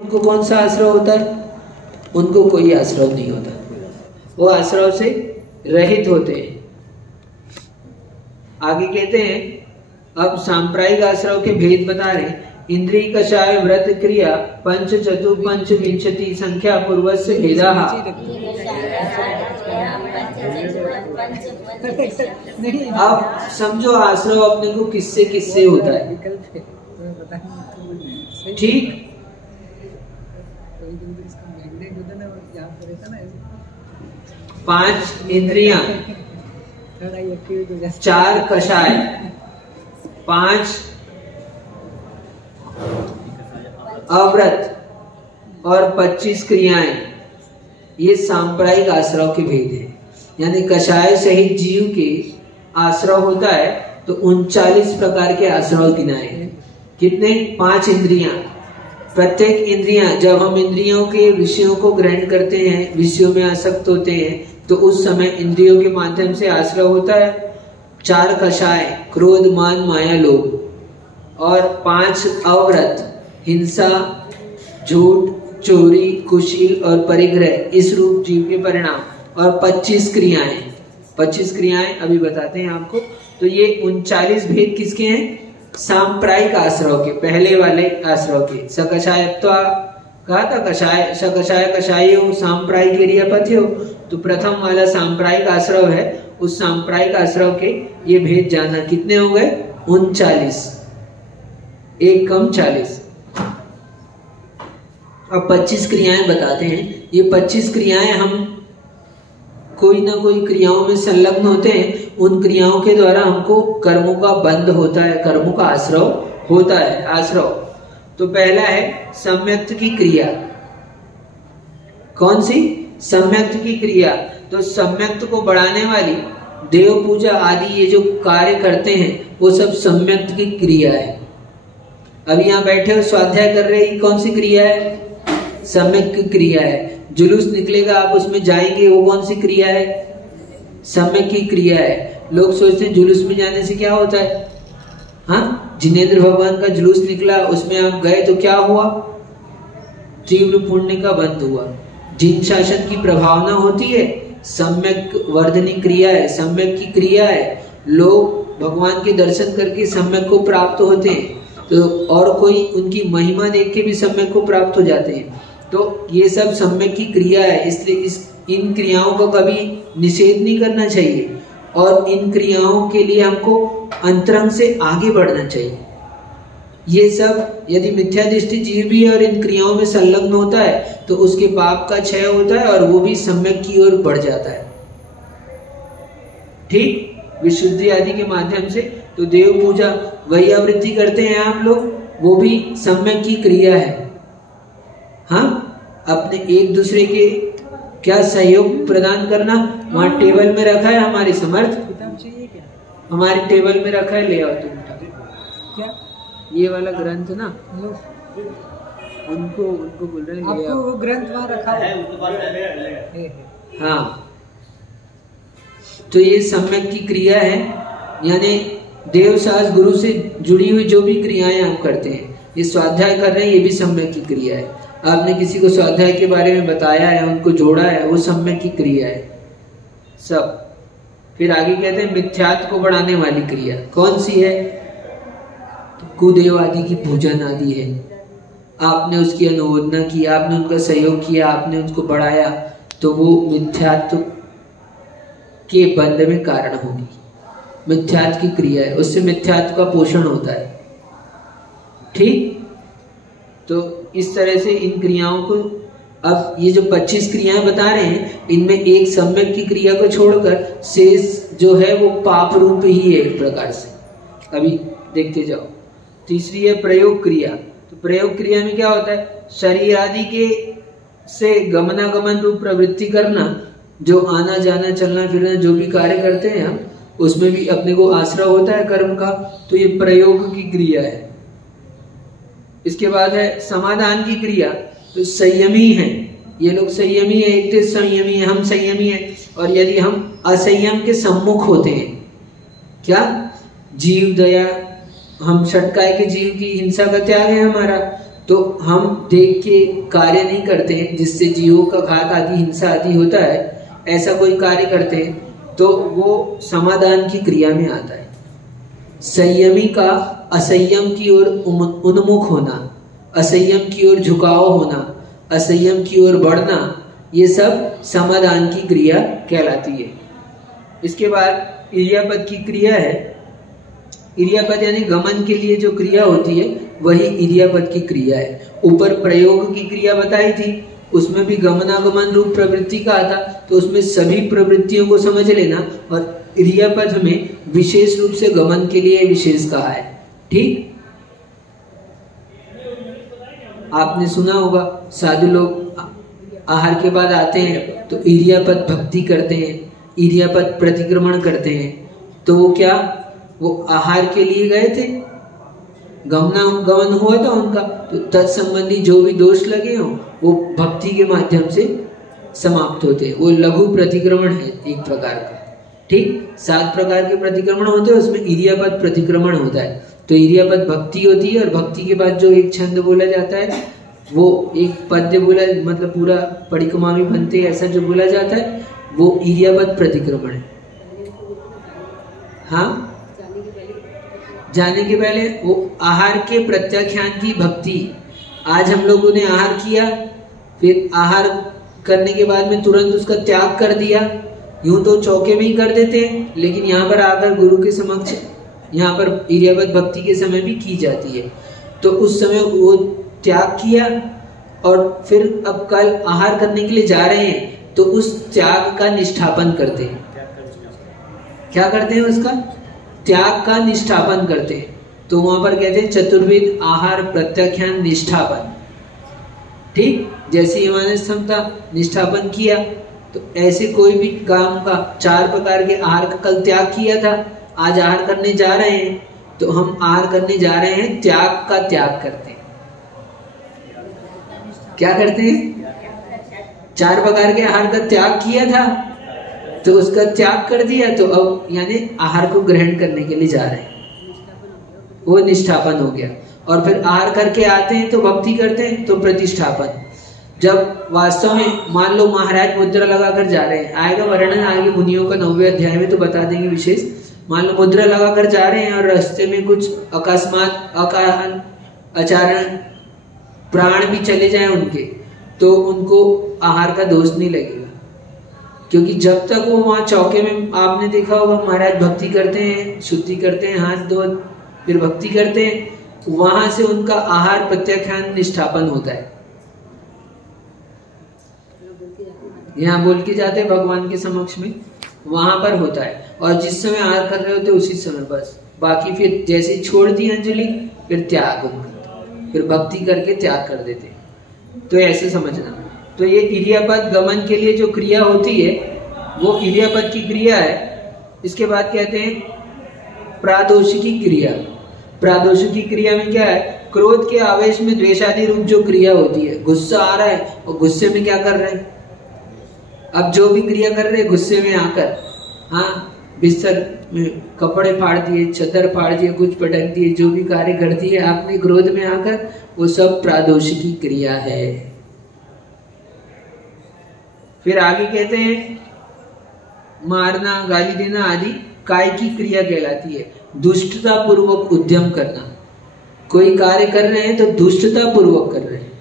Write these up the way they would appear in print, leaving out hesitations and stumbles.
उनको कौन सा आश्रव होता है? उनको कोई आश्रव नहीं होता, वो आश्रव से रहित होते हैं। आगे कहते हैं, अब सांप्रायिक आश्रव के भेद बता रहे हैं। इंद्रिय कषाय व्रत क्रिया पंच चतुर्पंच विंशति संख्या पूर्वस्य भेदा। अब समझो आश्रव अपने को किससे किससे होता है, ठीक? पांच इंद्रियां, चार कषाय, पांच अव्रत और 25 क्रियाएं, ये सांप्रायिक आश्रव के भेद हैं। यानी कषाय सहित जीव के आश्रव होता है तो 39 प्रकार के आश्रव गिनाए हैं। कितने? 5 इंद्रियां, प्रत्येक इंद्रियां, जब हम इंद्रियों के विषयों को ग्रहण करते हैं, विषयों में आसक्त होते हैं, तो उस समय इंद्रियों के माध्यम से आश्रव होता है। 4 कषाय, क्रोध मान माया लोभ, और 5 अव्रत, हिंसा झूठ चोरी कुशील और परिग्रह, इस रूप जीव के परिणाम, और 25 क्रियाएं। 25 क्रियाएं अभी बताते हैं आपको। तो ये 39 भेद किसके हैं? सांप्रायिक आश्रव के, पहले वाले आश्रव के। सकषायत्व कहा था, कषाय सकषाय कषायो सांप्रायिक एरियापथ्यो, तो प्रथम वाला सांप्रायिक आश्रव है, उस सांप्रायिक आश्रव के ये भेद जानना। कितने हो गए? 39, एक कम 40। अब 25 क्रियाएं बताते हैं। ये 25 क्रियाएं हम कोई ना कोई क्रियाओं में संलग्न होते हैं, उन क्रियाओं के द्वारा हमको कर्मों का बंध होता है, कर्मों का आश्रव होता है। आश्रव तो पहला है सम्यक्त की क्रिया। कौन सी? सम्यक्त की क्रिया। तो सम्यक्त को बढ़ाने वाली देव पूजा आदि ये जो कार्य करते हैं वो सब सम्यक्त की क्रिया है। अब यहाँ बैठे हो स्वाध्याय कर रहे हैं, कौन सी क्रिया है? सम्यक की क्रिया है। जुलूस निकलेगा, आप उसमें जाएंगे, वो कौन सी क्रिया है? सम्यक की क्रिया है। लोग सोचते हैं जुलूस में जाने से क्या होता है? हाँ, जिनेंद्र भगवान का जुलूस निकला, उसमें आप गए तो क्या हुआ? तीव्र पुण्य का बंध हुआ। जिन शासन की प्रभावना होती है, सम्यक वर्धनी क्रिया है, सम्यक की क्रिया है। लोग भगवान के दर्शन करके सम्यक को प्राप्त होते हैं, तो और कोई उनकी महिमा देख के भी सम्यक को प्राप्त हो जाते हैं। तो ये सब सम्यक की क्रिया है, इसलिए इन क्रियाओं का कभी निषेध नहीं करना चाहिए, और इन क्रियाओं के लिए हमको अंतरंग से आगे बढ़ना चाहिए। ये सब यदि मिथ्या दृष्टि जीव भी है और इन क्रियाओं में संलग्न होता है तो उसके पाप का क्षय होता है और वो भी सम्यक की ओर बढ़ जाता है, ठीक, विशुद्धि आदि के माध्यम से। तो देव पूजा वही आवृत्ति करते हैं आप लोग, वो भी सम्यक की क्रिया है। हाँ, अपने एक दूसरे के क्या सहयोग प्रदान करना। वहां टेबल में रखा है हमारी समर्थ, हमारे टेबल में रखा है, ले आओ तुम क्या ये वाला ग्रंथ ना, उनको बोल रहे हैं आपको वो ग्रंथ वहां रखा है। हाँ, तो ये सम्यक की क्रिया है, यानी देव सास गुरु से जुड़ी हुई जो भी क्रियाएं हम करते हैं, ये स्वाध्याय कर रहे हैं, ये भी सम्यक की क्रिया है। आपने किसी को स्वाध्याय के बारे में बताया है, उनको जोड़ा है, वो सम्यक की क्रिया है सब। फिर आगे कहते हैं मिथ्यात्व को बढ़ाने वाली क्रिया। कौन सी है? कुदेव आदि की पूजन आदि है। आपने उसकी अनुमोदना की, आपने उनका सहयोग किया, आपने उनको बढ़ाया, तो वो मिथ्यात्व के बंध में कारण होगी। मिथ्यात्व की क्रिया है, उससे मिथ्यात्व का पोषण होता है, ठीक। तो इस तरह से इन क्रियाओं को, अब ये जो 25 क्रियाएं बता रहे हैं, इनमें एक सम्यक की क्रिया को छोड़कर शेष जो है वो पाप रूप ही है एक प्रकार से। अभी देखते जाओ। तीसरी है प्रयोग क्रिया। तो प्रयोग क्रिया में क्या होता है? शरीर आदि के से गमनागमन रूप प्रवृत्ति करना, जो आना जाना चलना फिरना जो भी कार्य करते हैं हम, उसमें भी अपने को आश्रय होता है कर्म का, तो ये प्रयोग की क्रिया है। इसके बाद है समाधान की क्रिया। तो संयमी है, ये लोग संयमी है, एक तो संयमी है, हम संयमी है। और यदि हम असंयम के सम्मुख होते हैं, क्या जीव दया, हम षटकाय के जीव की हिंसा का त्याग है हमारा, तो हम देख के कार्य नहीं करते हैं जिससे जीवों का घात आदि हिंसा आदि होता है, ऐसा कोई कार्य करते हैं तो वो समाधान की क्रिया में आता है। संयमी का असंयम की ओर उन्मुख होना, असंयम की ओर झुकाव होना, असंयम की ओर बढ़ना, ये सब समाधान की क्रिया कहलाती है। इसके बाद इर्यापद की क्रिया है। इर्यापद यानी गमन के लिए जो क्रिया होती है वही इर्यापद की क्रिया है। ऊपर प्रयोग की क्रिया बताई थी, उसमें भी गमनागमन रूप प्रवृत्ति का था, तो उसमें सभी प्रवृत्तियों को समझ लेना, और इर्यापद में विशेष रूप से गमन के लिए विशेष कहा है। ठीक, आपने सुना होगा साधु लोग आहार के बाद आते हैं तो इर्यापद भक्ति करते हैं, इर्यापद प्रतिक्रमण करते हैं। तो वो क्या, वो आहार के लिए गए थे, गमन हुआ था उनका, तो तत्संबंधी जो भी दोष लगे हों वो भक्ति के माध्यम से समाप्त होते हैं। वो लघु प्रतिक्रमण है एक प्रकार का। ठीक, 7 प्रकार के प्रतिक्रमण होते हैं, उसमें इर्यापद प्रतिक्रमण होता है। तो इर्यापद भक्ति होती है, और भक्ति के बाद जो एक छंद बोला जाता है वो एक पद्य बोला, मतलब पूरा परिक्रमा भी बनते हैं, ऐसा जो बोला जाता है वो इर्यापद प्रतिक्रमण है। हाँ, जाने के पहले वो आहार के प्रत्याख्यान की भक्ति। आज हम लोगों ने आहार किया, फिर आहार करने के बाद में तुरंत उसका त्याग कर दिया। यूं तो चौके में ही कर देते हैं, लेकिन यहाँ पर आकर गुरु के समक्ष यहाँ पर इर्यापद भक्ति के समय भी की जाती है। तो उस समय वो त्याग किया, और फिर अब कल आहार करने के लिए जा रहे हैं तो उस त्याग का निष्ठापन करते हैं। क्या करते हैं? उसका त्याग का निष्ठापन करते हैं। तो वहां पर कहते हैं चतुर्विध आहार प्रत्याख्यान निष्ठापन। ठीक, जैसे हिमालय क्षमता निष्ठापन किया, तो ऐसे कोई भी काम का 4 प्रकार के आहार का कल त्याग किया था, आज आहार करने जा रहे हैं, तो हम आहार करने जा रहे हैं, त्याग का त्याग करते हैं। क्या करते हैं? 4 प्रकार के आहार का त्याग किया था तो उसका त्याग कर दिया, तो अब यानी आहार को ग्रहण करने के लिए जा रहे हैं, वो निष्ठापन हो गया। और फिर आहार करके आते हैं तो भक्ति करते हैं, तो प्रतिष्ठापन। जब वास्तव में मान लो महाराज मुद्रा लगाकर जा रहे हैं, आएगा वर्णन आगे मुनियों का 9वें अध्याय में, तो बता देंगे विशेष। मान लो मुद्रा लगाकर जा रहे हैं और रास्ते में कुछ अकस्मात अचारण प्राण भी चले जाए उनके, तो उनको आहार का दोष नहीं लगेगा, क्योंकि जब तक वो वहां चौके में, आपने देखा होगा महाराज भक्ति करते हैं, शुद्धि करते हैं, हाथ धो फिर भक्ति करते हैं, वहां से उनका आहार प्रत्याख्यान निष्ठापन होता है। यहाँ बोल के जाते हैं भगवान के समक्ष में, वहां पर होता है। और जिस समय आहार कर रहे होते उसी समय बस, बाकी फिर जैसे छोड़ दी अंजलि फिर त्याग, फिर भक्ति करके त्याग कर देते। तो ऐसे समझना। तो ये इर्यापद गमन के लिए जो क्रिया होती है वो इर्यापद की क्रिया है। इसके बाद कहते हैं प्रादोषिकी क्रिया। प्रादोषिकी क्रिया में क्या है? क्रोध के आवेश में द्वेषादि रूप जो क्रिया होती है, गुस्सा आ रहा है और गुस्से में क्या कर रहे हैं? अब जो भी क्रिया कर रहे हैं गुस्से में आकर, हाँ, बिस्तर में कपड़े फाड़ दिए, चदर फाड़ दिए, कुछ पटक दिए, जो भी कार्य कर दिए आपने क्रोध में आकर, वो सब प्रादोषिकी क्रिया है। फिर आगे कहते हैं मारना, गाली देना आदि काय की क्रिया कहलाती है। दुष्टता पूर्वक उद्यम करना, कोई कार्य कर रहे हैं तो दुष्टता पूर्वक कर रहे हैं।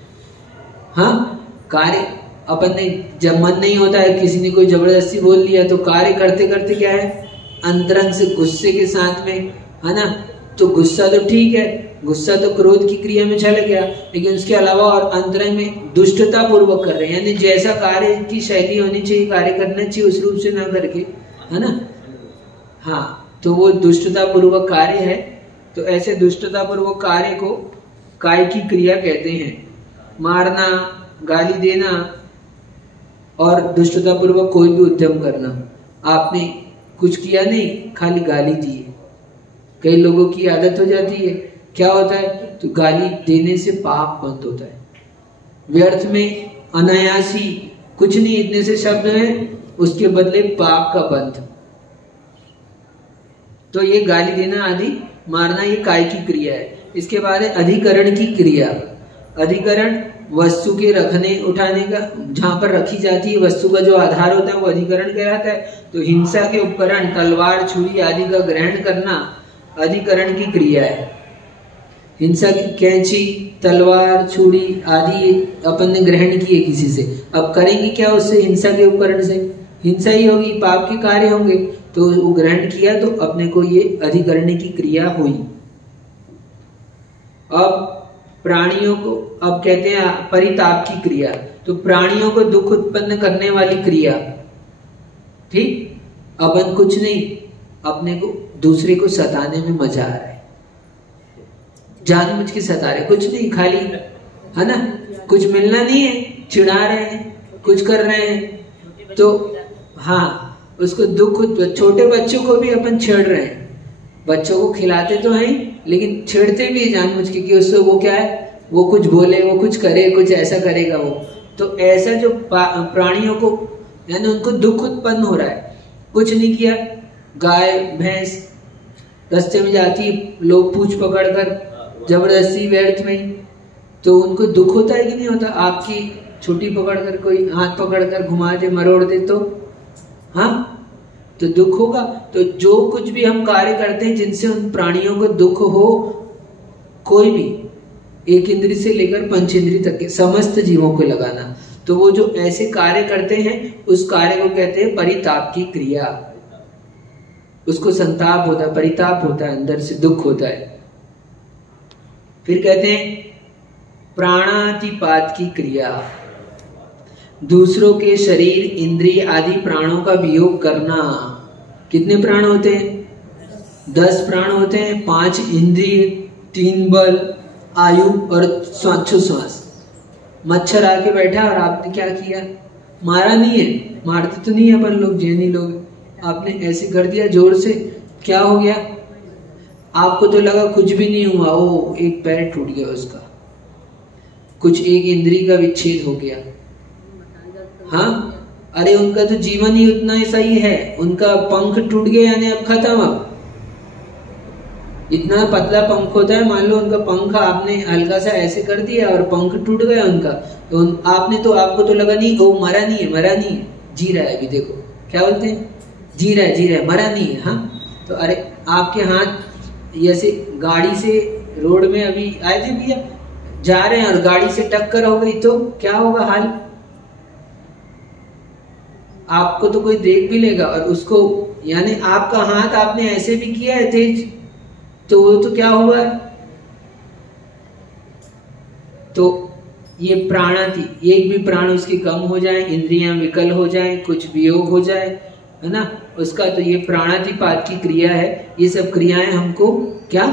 हाँ, कार्य अपन ने, जब मन नहीं होता है, किसी ने कोई जबरदस्ती बोल लिया, तो कार्य करते करते क्या है, अंतरंग से गुस्से के साथ में, है ना, तो गुस्सा तो ठीक है, गुस्सा तो क्रोध की क्रिया में चला गया, लेकिन उसके अलावा और अंतरंग में दुष्टता पूर्वक कर रहे हैं, यानी जैसा कार्य की शैली होनी चाहिए, कार्य करना चाहिए, उस रूप से ना करके, है ना। हाँ, तो वो दुष्टता पूर्वक कार्य है। तो ऐसे दुष्टता पूर्वक कार्य को काय की क्रिया कहते हैं। मारना, गाली देना और दुष्टता पूर्वक कोई भी उद्यम करना। आपने कुछ किया नहीं, खाली गाली दी है। कई लोगों की आदत हो जाती है, क्या होता है, तो गाली देने से पाप बंद होता है। व्यर्थ में अनायासी कुछ नहीं, इतने से शब्द है, उसके बदले पाप का बंध। तो ये गाली देना आदि, मारना, ये काय की क्रिया है। इसके बाद है अधिकरण की क्रिया। अधिकरण वस्तु के रखने उठाने का, जहां पर रखी जाती है वस्तु का जो आधार होता है वो अधिकरण कहलाता है। तो हिंसा के उपकरण तलवार छुरी आदि का ग्रहण करना अधिकरण की क्रिया है। हिंसा की कैंची तलवार छुरी आदि अपन ने ग्रहण किए किसी से, अब करेंगे क्या उससे? हिंसा के उपकरण से हिंसा ही होगी, पाप के कार्य होंगे। तो वो ग्रहण किया तो अपने को ये अधिकरण की क्रिया हुई। अब प्राणियों को अब कहते हैं परिताप की क्रिया, तो प्राणियों को दुख उत्पन्न करने वाली क्रिया। ठीक, अपन कुछ नहीं, अपने को दूसरे को सताने में मजा आ रहा है, जानबूझ के सता रहे, कुछ नहीं, खाली है ना, कुछ मिलना नहीं है, चिढ़ा रहे हैं, कुछ कर रहे हैं, तो हाँ उसको दुख। छोटे बच्चों को भी अपन छेड़ रहे हैं, बच्चों को खिलाते तो हैं लेकिन छेड़ते भी है जानबूझ के कि उससे वो क्या है, वो कुछ बोले, वो कुछ करे, कुछ ऐसा करेगा वो। तो ऐसा जो प्राणियों को यानी उनको दुख उत्पन्न हो रहा है, कुछ नहीं किया, गाय भैंस रास्ते में जाती है, लोग पूछ पकड़ कर जबरदस्ती व्यर्थ में, तो उनको दुख होता है कि नहीं होता? आपकी छुट्टी पकड़कर कोई हाथ पकड़कर घुमा दे मरोड़ दे तो हाँ, तो दुख होगा। तो जो कुछ भी हम कार्य करते हैं जिनसे उन प्राणियों को दुख हो, कोई भी एक इंद्री से लेकर पंच इंद्री तक के समस्त जीवों को लगाना, तो वो जो ऐसे कार्य करते हैं उस कार्य को कहते हैं परिताप की क्रिया। उसको संताप होता है, परिताप होता है, अंदर से दुख होता है। फिर कहते हैं प्राणातिपात की क्रिया, दूसरों के शरीर इंद्रिय आदि प्राणों का वियोग करना। कितने प्राण होते हैं? 10 प्राण होते हैं, 5 इंद्रिय, 3 बल, आयु और श्वास। मच्छर आके बैठा और आपने क्या किया? मारा नहीं है, मारते तो नहीं है अपन लोग, जैनी लोग, आपने ऐसे कर दिया जोर से, क्या हो गया? आपको तो लगा कुछ भी नहीं हुआ, ओ एक पैर टूट गया उसका, कुछ एक इंद्रिय का विच्छेद हो गया। हाँ, अरे उनका तो जीवन ही उतना ही सही है, उनका पंख टूट गया यानी अब खत्म। अब इतना पतला पंख होता है, मान लो उनका पंख आपने हल्का सा ऐसे कर दिया और पंख टूट गया उनका, तो आपको तो लगा नहीं, वो मरा नहीं है, मरा नहीं है, जी रहा है। अभी देखो क्या बोलते हैं, जी रहा है, मरा नहीं है। हाँ, तो अरे आपके हाथ ऐसे गाड़ी से रोड में अभी आए थे भैया, जा रहे हैं और गाड़ी से टक्कर हो गई तो क्या होगा हाल? आपको तो कोई देख भी लेगा, और उसको यानी आपका हाथ आपने ऐसे भी किया है तेज, तो वो तो क्या हुआ? तो ये प्राणाति, एक भी प्राण उसके कम हो जाए, इंद्रियां विकल हो जाए, कुछ वियोग हो जाए, है ना, उसका तो ये प्राणातिपात की क्रिया है। ये सब क्रियाएं हमको क्या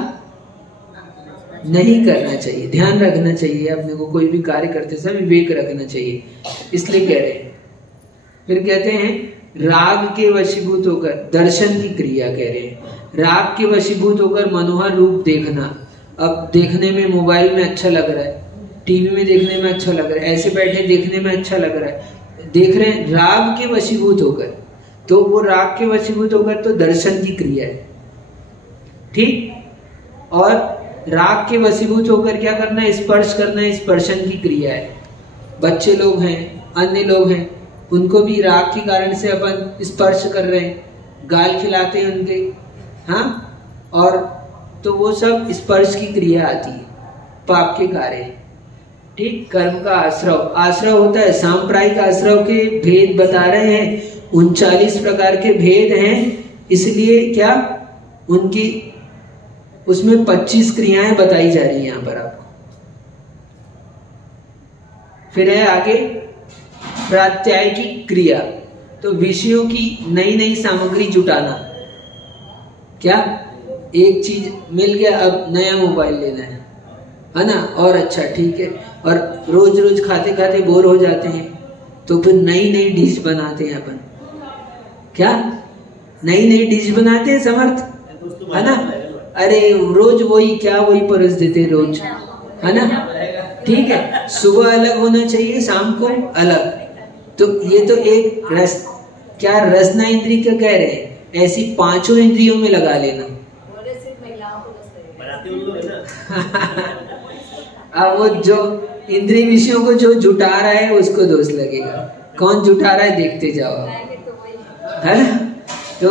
नहीं करना चाहिए, ध्यान रखना चाहिए अपने को, कोई भी कार्य करते समय विवेक रखना चाहिए, इसलिए कह रहे हैं। फिर कहते हैं राग के वशीभूत होकर, दर्शन की क्रिया कह रहे हैं, राग के वशीभूत होकर मनोहर रूप देखना। अब देखने में मोबाइल में अच्छा लग रहा है, टीवी में देखने में अच्छा लग रहा है, ऐसे बैठे देखने में अच्छा लग रहा है, देख रहे हैं राग के वशीभूत होकर, तो वो राग के वशीभूत होकर तो दर्शन की क्रिया है। ठीक, और राग के वशीभूत होकर क्या करना है? स्पर्श करना है, स्पर्शन की क्रिया है। बच्चे लोग हैं, अन्य लोग हैं, उनको भी राग के कारण से अपन स्पर्श कर रहे हैं, गाल खिलाते हैं उनके, हाँ, और तो वो सब स्पर्श की क्रिया आती है, पाप के कार्य। ठीक, कर्म का आश्रव होता है, सांप्रदायिक आश्रव के भेद बता रहे हैं, 39 प्रकार के भेद हैं, इसलिए क्या उनकी उसमें 25 क्रियाएं बताई जा रही हैं यहाँ पर आपको। फिर है आगे प्रत्याय की क्रिया, तो विषयों की नई नई सामग्री जुटाना। क्या, एक चीज मिल गया, अब नया मोबाइल लेना है ना, और अच्छा ठीक है, और रोज रोज खाते खाते बोर हो जाते हैं, तो फिर नई नई डिश बनाते हैं अपन। क्या, नई नई डिश बनाते हैं समर्थ, है ना, अरे रोज वही क्या वही परस देते रोज, है ना, ठीक है, सुबह अलग होना चाहिए, शाम को अलग। तो ये तो एक क्या रसना इंद्रिय क्या कह रहे हैं, ऐसी 5 इंद्रियों में लगा लेना। अब वो जो इंद्रिय विषयों को जो जुटा रहा है उसको दोष लगेगा। कौन जुटा रहा है देखते जाओ, है ना। तो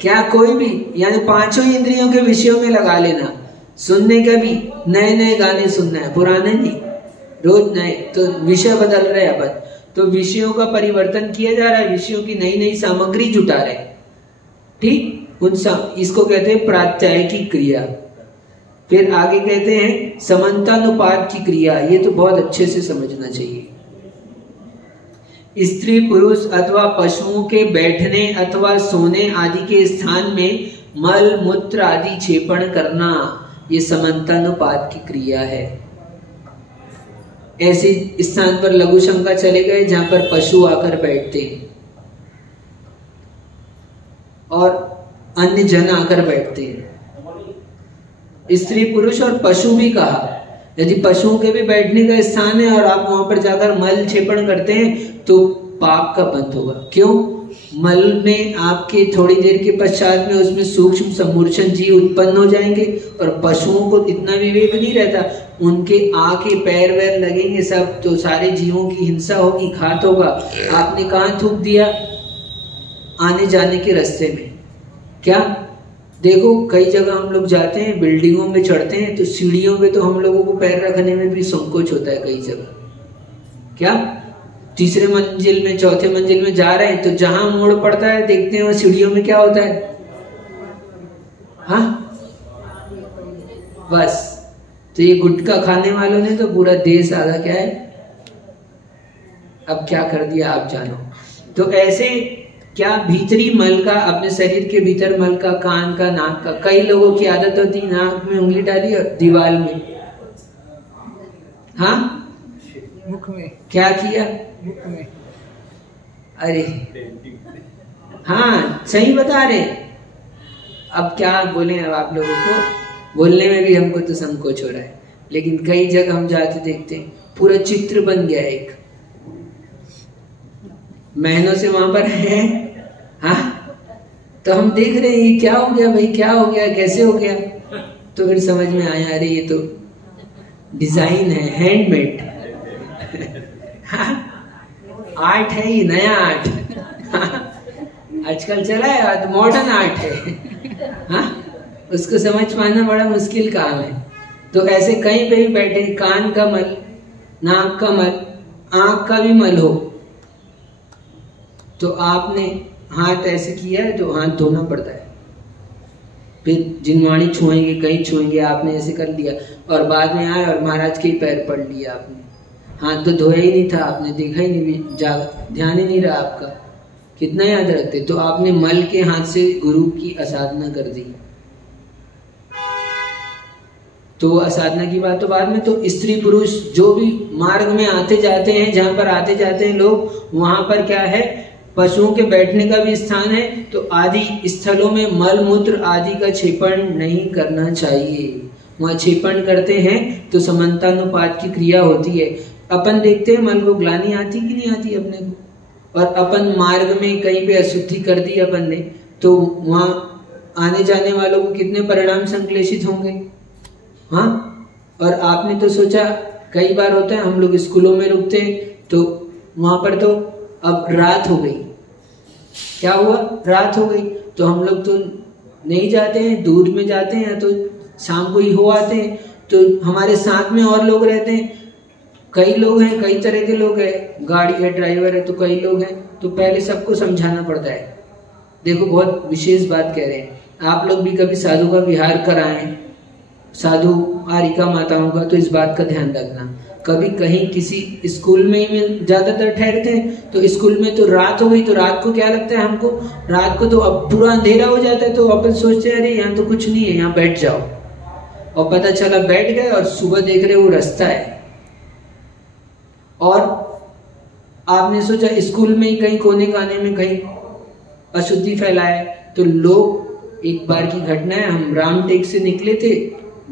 क्या कोई भी यानी पांचों इंद्रियों के विषयों में लगा लेना। सुनने का भी नए नए गाने सुनना है, पुराने नहीं, रोज नए। तो विषय बदल रहे अपन, तो विषयों का परिवर्तन किया जा रहा है, विषयों की नई नई सामग्री जुटा रहे, ठीक। इसको कहते हैं प्रात्यायिकी क्रिया। फिर आगे कहते हैं समानतानुपात की क्रिया। ये तो बहुत अच्छे से समझना चाहिए। स्त्री पुरुष अथवा पशुओं के बैठने अथवा सोने आदि के स्थान में मल मूत्र आदि क्षेपण करना, ये समानतानुपात की क्रिया है। ऐसे स्थान पर लघु शंका चले गए जहां पर पशु आकर बैठते हैं और अन्य जन आकर बैठते हैं। स्त्री पुरुष और पशु भी कहा। यदि पशुओं के भी बैठने का स्थान है और आप वहां पर जाकर मल क्षेपण करते हैं तो पाप का बंध होगा। क्यों? मल में आपके थोड़ी देर के पश्चात में उसमें सूक्ष्म समूर्छन जीव उत्पन्न हो जाएंगे और पशुओं को इतना विवेक नहीं रहता, उनके आके पैर वैर लगेंगे सब, तो सारे जीवों की हिंसा होगी, घात होगा। आपने कहाँ थूक दिया? आने जाने के रास्ते में। क्या देखो, कई जगह हम लोग जाते हैं, बिल्डिंगों में चढ़ते हैं तो सीढ़ियों पे तो हम लोगों को पैर रखने में भी संकोच होता है कई जगह। क्या तीसरे मंजिल में चौथे मंजिल में जा रहे हैं तो जहां मोड़ पड़ता है देखते हैं वो सीढ़ियों में क्या होता है, हाँ बस। तो ये गुटखा खाने वालों ने तो पूरा देश आधा क्या है, अब क्या कर दिया आप जानो। तो ऐसे क्या भीतरी मल का, अपने शरीर के भीतर मल का, कान का, नाक का, कई लोगों की आदत होती है नाक में उंगली डाली और दीवार में, हाँ मुख में क्या किया, मुख में, अरे हाँ सही बता रहे। अब क्या बोले, अब आप लोगों को बोलने में भी हमको तो संकोच हो रहा है, लेकिन कई जगह हम जाते देखते हैं पूरा चित्र बन गया एक, महीनों से वहां पर है, हाँ तो हम देख रहे हैं ये क्या हो गया भाई, क्या हो गया, कैसे हो गया। तो फिर समझ में आया अरे ये तो डिजाइन है, हैंडमेड हाँ, आर्ट है, ये नया आर्ट आजकल चला है, मॉडर्न आर्ट है हाँ, उसको समझ पाना बड़ा मुश्किल काम है। तो ऐसे कहीं पे भी बैठे, कान का मल, नाक का मल, आंख का भी मल हो तो आपने हाथ ऐसे किया है तो हाथ धोना पड़ता है। फिर जिनवाणी छुएंगे, कहीं छुएंगे, आपने ऐसे कर लिया और बाद में आए और महाराज के पैर पड़ लिया आपने, हाथ तो धोया ही नहीं था, आपने देखा ही नहीं, ध्यान ही नहीं रहा आपका, कितना याद रखते। तो आपने मल के हाथ से गुरु की असाधना कर दी। तो असाधना की बात तो बाद में। तो स्त्री पुरुष जो भी मार्ग में आते जाते हैं, जहां पर आते जाते हैं लोग, वहां पर क्या है, पशुओं के बैठने का भी स्थान है। तो आदि स्थलों में मल मूत्र आदि का क्षेपण नहीं करना चाहिए। वहां क्षेपण करते हैं तो समानतानुपात की क्रिया होती है। अपन देखते हैं मल को ग्लानि आती कि नहीं आती अपने को, और अपन मार्ग में कहीं पे अशुद्धि कर दी अपन ने, तो वहां आने जाने वालों को कितने परिणाम संश्लेषित होंगे, हाँ। और आपने तो सोचा, कई बार होता है हम लोग स्कूलों में रुकते हैं तो वहां पर तो अब रात हो गई, क्या हुआ, रात हो गई, तो हम लोग तो नहीं जाते हैं, दूर में जाते हैं, तो शाम को ही हो आते हैं। तो हमारे साथ में और लोग रहते हैं, कई लोग हैं, कई तरह के लोग हैं, गाड़ी है, ड्राइवर है, तो कई लोग हैं, तो पहले सबको समझाना पड़ता है। देखो बहुत विशेष बात कह रहे हैं, आप लोग भी कभी साधु का विहार कराएं, साधु आरिका माताओं का, तो इस बात का ध्यान रखना। कभी कहीं किसी स्कूल में ही ज्यादातर ठहरते हैं, तो स्कूल में तो रात हो गई, तो रात को क्या लगता है हमको, रात को तो अब पूरा अंधेरा हो जाता है, तो अपन सोचते हैं अरे यहाँ तो कुछ नहीं है, यहाँ बैठ जाओ, और पता चला बैठ गए और सुबह देख रहे वो रास्ता है। और आपने सोचा स्कूल में ही कहीं कोने काने में कहीं अशुद्धि फैलाए, तो लोग, एक बार की घटना है, हम रामटेक से निकले थे,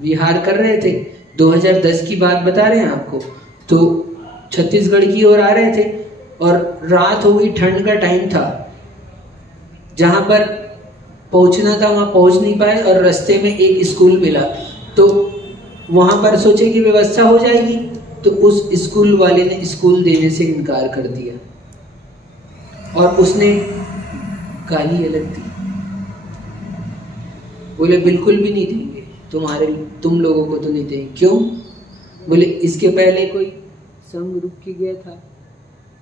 विहार कर रहे थे, 2010 की बात बता रहे हैं आपको, तो छत्तीसगढ़ की ओर आ रहे थे और रात हो गई, ठंड का टाइम था, जहां पर पहुंचना था वहां पहुंच नहीं पाए और रास्ते में एक स्कूल मिला। तो वहां पर सोचे कि व्यवस्था हो जाएगी, तो उस स्कूल वाले ने स्कूल देने से इनकार कर दिया और उसने गाली अलग दी, बोले बिल्कुल भी नहीं देंगे, तुम लोगों को तो नहीं देंगे। क्यों? बोले इसके पहले कोई संघ रुक के गया था,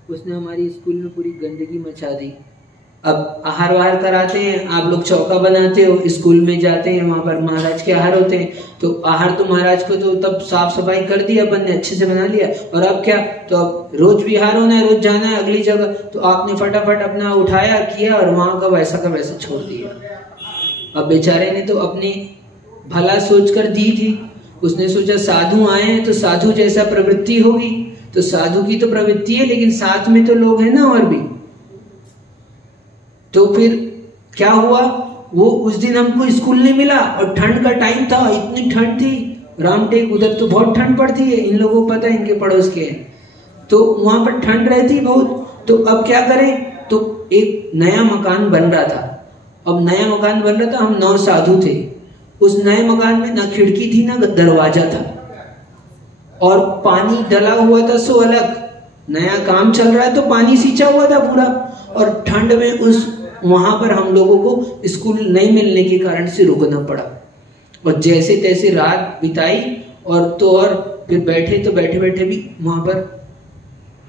उसने हमारी स्कूल में पूरी गंदगी मचा दी। अब आहार वाहार कराते हैं, आप लोग चौका बनाते हो, स्कूल में जाते हैं, वहां पर महाराज के आहार होते हैं, तो आहार तो महाराज को तो तब साफ सफाई कर दिया अपन ने, अच्छे से बना लिया, और अब क्या, तो अब रोज विहार होना है, रोज जाना है अगली जगह, तो आपने फटाफट अपना उठाया किया और वहां का वैसा छोड़ दिया। अब बेचारे ने तो अपनी भला सोचकर दी थी, उसने सोचा साधु आए हैं तो साधु जैसा प्रवृत्ति होगी, तो साधु की तो प्रवृत्ति है, लेकिन साथ में तो लोग हैं ना और भी। तो फिर क्या हुआ, वो उस दिन हमको स्कूल नहीं मिला और ठंड का टाइम था, इतनी ठंड थी रामटेक, उधर तो बहुत ठंड पड़ती है, इन लोगों को पता है, इनके पड़ोस के हैं, तो वहां पर ठंड रहती बहुत। तो अब क्या करें, तो एक नया मकान बन रहा था, अब नया मकान बन रहा था, हम 9 साधु थे, उस नए मकान में ना खिड़की थी ना दरवाजा था, और पानी डला हुआ था सो अलग, नया काम चल रहा है तो पानी सींचा हुआ था पूरा, और ठंड में उस वहां पर हम लोगों को स्कूल नहीं मिलने के कारण से रुकना पड़ा, और जैसे तैसे रात बिताई, और फिर बैठे तो बैठे बैठे भी वहां पर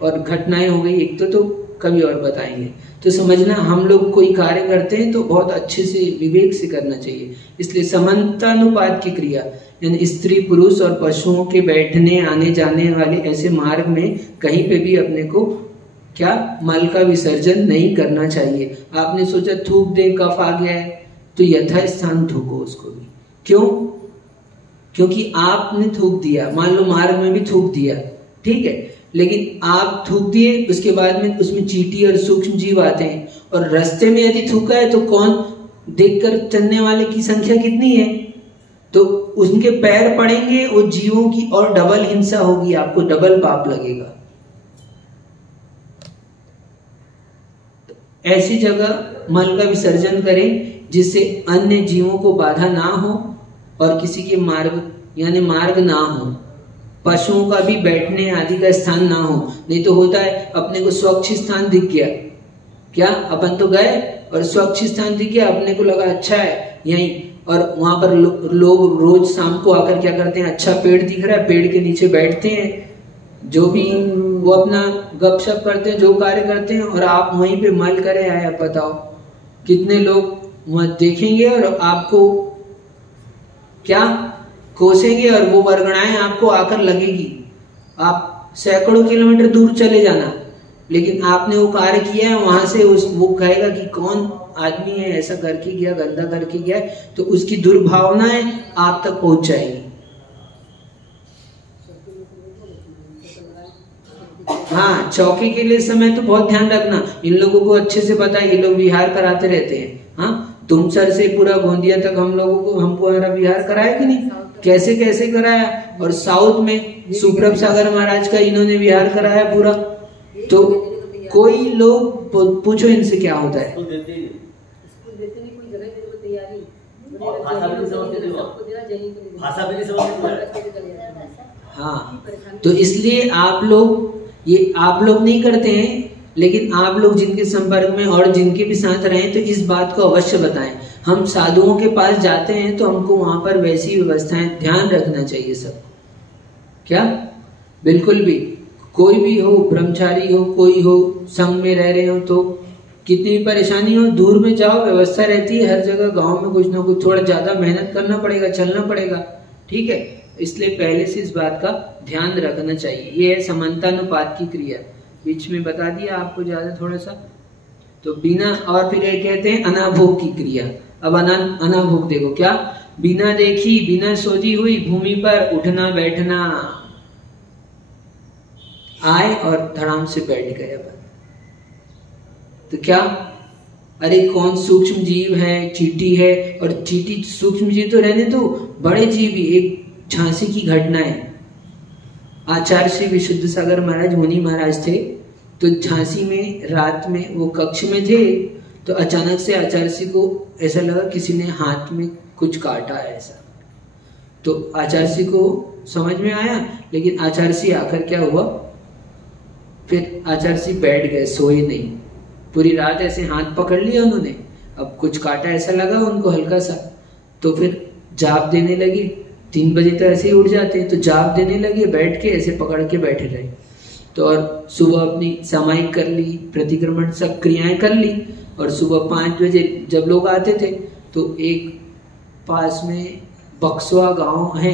और घटनाएं हो गई। एक तो कभी और बताएंगे। तो समझना, हम लोग कोई कार्य करते हैं तो बहुत अच्छे से विवेक से करना चाहिए। इसलिए समानतानुपात की क्रिया, यानी स्त्री पुरुष और पशुओं के बैठने आने जाने वाले ऐसे मार्ग में कहीं पे भी अपने को क्या मल का विसर्जन नहीं करना चाहिए। आपने सोचा थूक दे, कफ आ गया है, तो यथास्थान थूको उसको भी। क्यों? क्योंकि आपने थूक दिया, मान लो मार्ग में भी थूक दिया, ठीक है, लेकिन आप थूक दिए, उसके बाद में उसमें चींटी और सूक्ष्म जीव आते हैं, और रास्ते में यदि थूका है तो कौन देखकर चलने वाले की संख्या कितनी है, तो उनके पैर पड़ेंगे, वो जीवों की और डबल हिंसा होगी, आपको डबल पाप लगेगा। ऐसी जगह मल का विसर्जन करें जिससे अन्य जीवों को बाधा ना हो और किसी के मार्ग यानी मार्ग ना हो, पशुओं का भी बैठने आदि का स्थान ना हो। नहीं तो होता है अपने को स्वच्छ स्थान दिख गया, क्या अपन तो गए और स्वच्छ स्थान दिख गया, अपने को लगा अच्छा है यहीं, और वहां पर लोग रोज शाम को आकर क्या करते हैं, अच्छा पेड़ दिख रहा है, पेड़ के नीचे बैठते हैं, जो भी वो अपना गपशप करते हैं, जो कार्य करते हैं, और आप वहीं पे मल करे आए। आप बताओ कितने लोग वहां देखेंगे और आपको क्या कोसेंगे, और वो वर्गणाएं आपको आकर लगेगी। आप सैकड़ों किलोमीटर दूर चले जाना, लेकिन आपने वो कार्य किया है, वहां से वो कहेगा कि कौन आदमी है ऐसा करके गया, गंदा करके गया, तो उसकी दुर्भावनाएं आप तक पहुंच जाएगी। हाँ, चौकी के लिए समय तो बहुत ध्यान रखना, इन लोगों को अच्छे से पता है, ये लोग विहार कराते रहते हैं। हाँ, तुमसर से पूरा गोंदिया तक हमको हमारा विहार कराया कि नहीं, कैसे कैसे कराया, और साउथ में सुप्रभ सागर महाराज का इन्होंने विहार कराया पूरा। तो कोई लोग पूछो इनसे क्या होता है, हाँ, तो इसलिए आप लोग नहीं करते हैं, लेकिन आप लोग जिनके संपर्क में और जिनके भी साथ रहें तो इस बात को अवश्य बताएं। हम साधुओं के पास जाते हैं तो हमको वहां पर वैसी व्यवस्थाएं ध्यान रखना चाहिए सब, क्या बिल्कुल भी, कोई भी हो, ब्रह्मचारी हो, कोई हो, संग में रह रहे हो, तो कितनी भी परेशानी हो दूर में जाओ, व्यवस्था रहती है हर जगह। गांव में कुछ ना कुछ थोड़ा ज्यादा मेहनत करना पड़ेगा, चलना पड़ेगा, ठीक है, इसलिए पहले से इस बात का ध्यान रखना चाहिए। ये है समानतानुपात की क्रिया, बीच में बता दिया आपको ज्यादा थोड़ा सा। तो बिना, और फिर ये कहते हैं अनाभोग की क्रिया। अब अनाभोग देखो, क्या बिना देखी बिना सोची हुई भूमि पर उठना बैठना, आए और धड़ाम से बैठ गए अपन, तो क्या, अरे कौन सूक्ष्म जीव है, चींटी है, और चींटी सूक्ष्म जीव तो रहने दो, बड़े जीव भी। एक झांसी की घटना है, आचार्य श्री विशुद्ध सागर महाराज मुनि महाराज थे, तो झांसी में रात में वो कक्ष में थे, तो अचानक से आचार्य श्री को ऐसा लगा किसी ने हाथ में कुछ काटा है ऐसा, तो आचार्य को समझ में आया, लेकिन आचार्य आकर क्या हुआ, फिर आचार्य बैठ गए, सोए नहीं। पूरी रात ऐसे हाथ पकड़ लिया उन्होंने, अब कुछ काटा ऐसा लगा उनको हल्का सा, तो फिर जाप देने लगे। 3 बजे तो ऐसे ही उठ जाते हैं, तो जाप देने लगे, बैठ के ऐसे पकड़ के बैठे रहे। तो और सुबह अपनी सामायिक कर ली, प्रतिक्रमण सब क्रियाएं कर ली, और सुबह 5 बजे जब लोग आते थे तो एक पास में बक्सवा गांव है,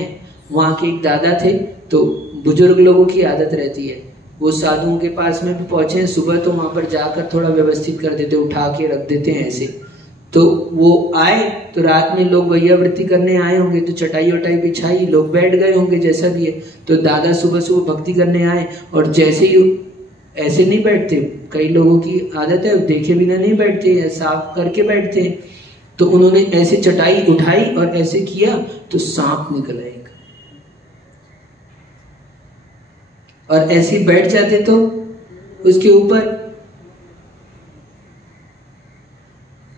वहाँ के एक दादा थे। तो बुजुर्ग लोगों की आदत रहती है, वो साधुओं के पास में भी पहुंचे सुबह, तो वहां पर जाकर थोड़ा व्यवस्थित कर देते, उठा के रख देते हैं ऐसे। तो वो आए तो रात में लोग वैयावृत्ति करने आए होंगे, तो चटाई वटाई बिछाई, लोग बैठ गए होंगे जैसा भी है। तो दादा सुबह सुबह भक्ति करने आए, और जैसे ही ऐसे नहीं बैठते, कई लोगों की आदत है देखे बिना नहीं बैठते हैं, साफ करके बैठते हैं। तो उन्होंने ऐसे चटाई उठाई और ऐसे किया तो सांप निकला एक, और ऐसे ही बैठ जाते तो उसके ऊपर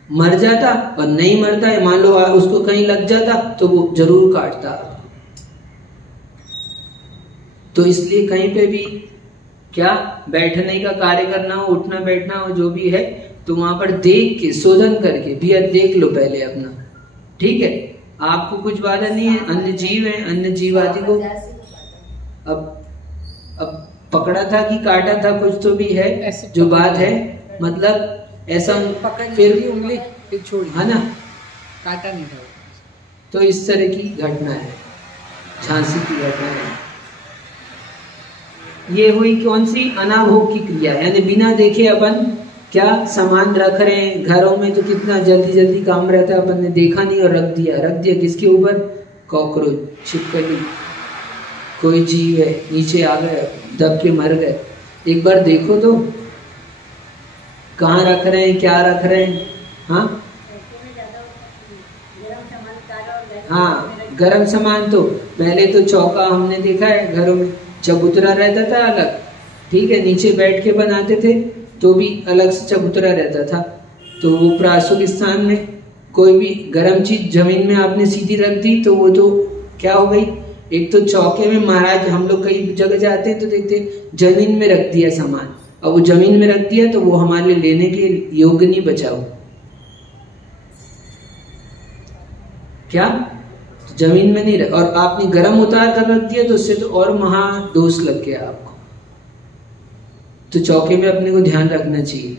मर जाता, और नहीं मरता है, मान लो उसको कहीं लग जाता तो वो जरूर काटता। तो इसलिए कहीं पे भी क्या बैठने का कार्य करना हो, उठना बैठना हो, जो भी है, तो वहां पर देख के शोधन करके भी देख लो पहले अपना, ठीक है। आपको कुछ बाधा नहीं है, अन्य जीव है, अन्य जीव आदि को अब पकड़ा था कि काटा था, कुछ तो भी है जो बात है, मतलब ऐसा फिर उंगली फिर छोड़ी, है ना, काटा नहीं था। तो इस तरह की घटना है, झांसी की घटना है। ये हुई कौन सी, अनाभोग की क्रिया, यानी बिना देखे अपन क्या सामान रख रहे हैं घरों में, तो कितना जल्दी जल्दी काम रहता है, अपन ने देखा नहीं और रख दिया किसके ऊपर, कॉकरोच, छिपकली, कोई जीव है, नीचे आ गए, दब के मर गए। एक बार देखो तो कहाँ रख रहे हैं, क्या रख रहे हैं। हाँ, गरम सामान तो पहले तो चौका हमने देखा है घरों में, चबूतरा रहता था अलग, ठीक है, नीचे बैठ के बनाते थे तो भी अलग से चबूतरा रहता था। तो वो प्रासुक स्थान में कोई भी गर्म चीज जमीन में आपने सीधी रख दी तो वो तो क्या हो गई, एक तो चौके में महाराज, हम लोग कई जगह जाते हैं तो देखते जमीन में रख दिया सामान, अब वो जमीन में रख दिया तो वो हमारे लिए लेने के योग्य नहीं बचा हो, क्या जमीन में नहीं रख, और आपने गर्म उतार कर रख दिया तो उससे तो और महा दोष लग गया आपको। तो चौके में अपने को ध्यान रखना चाहिए।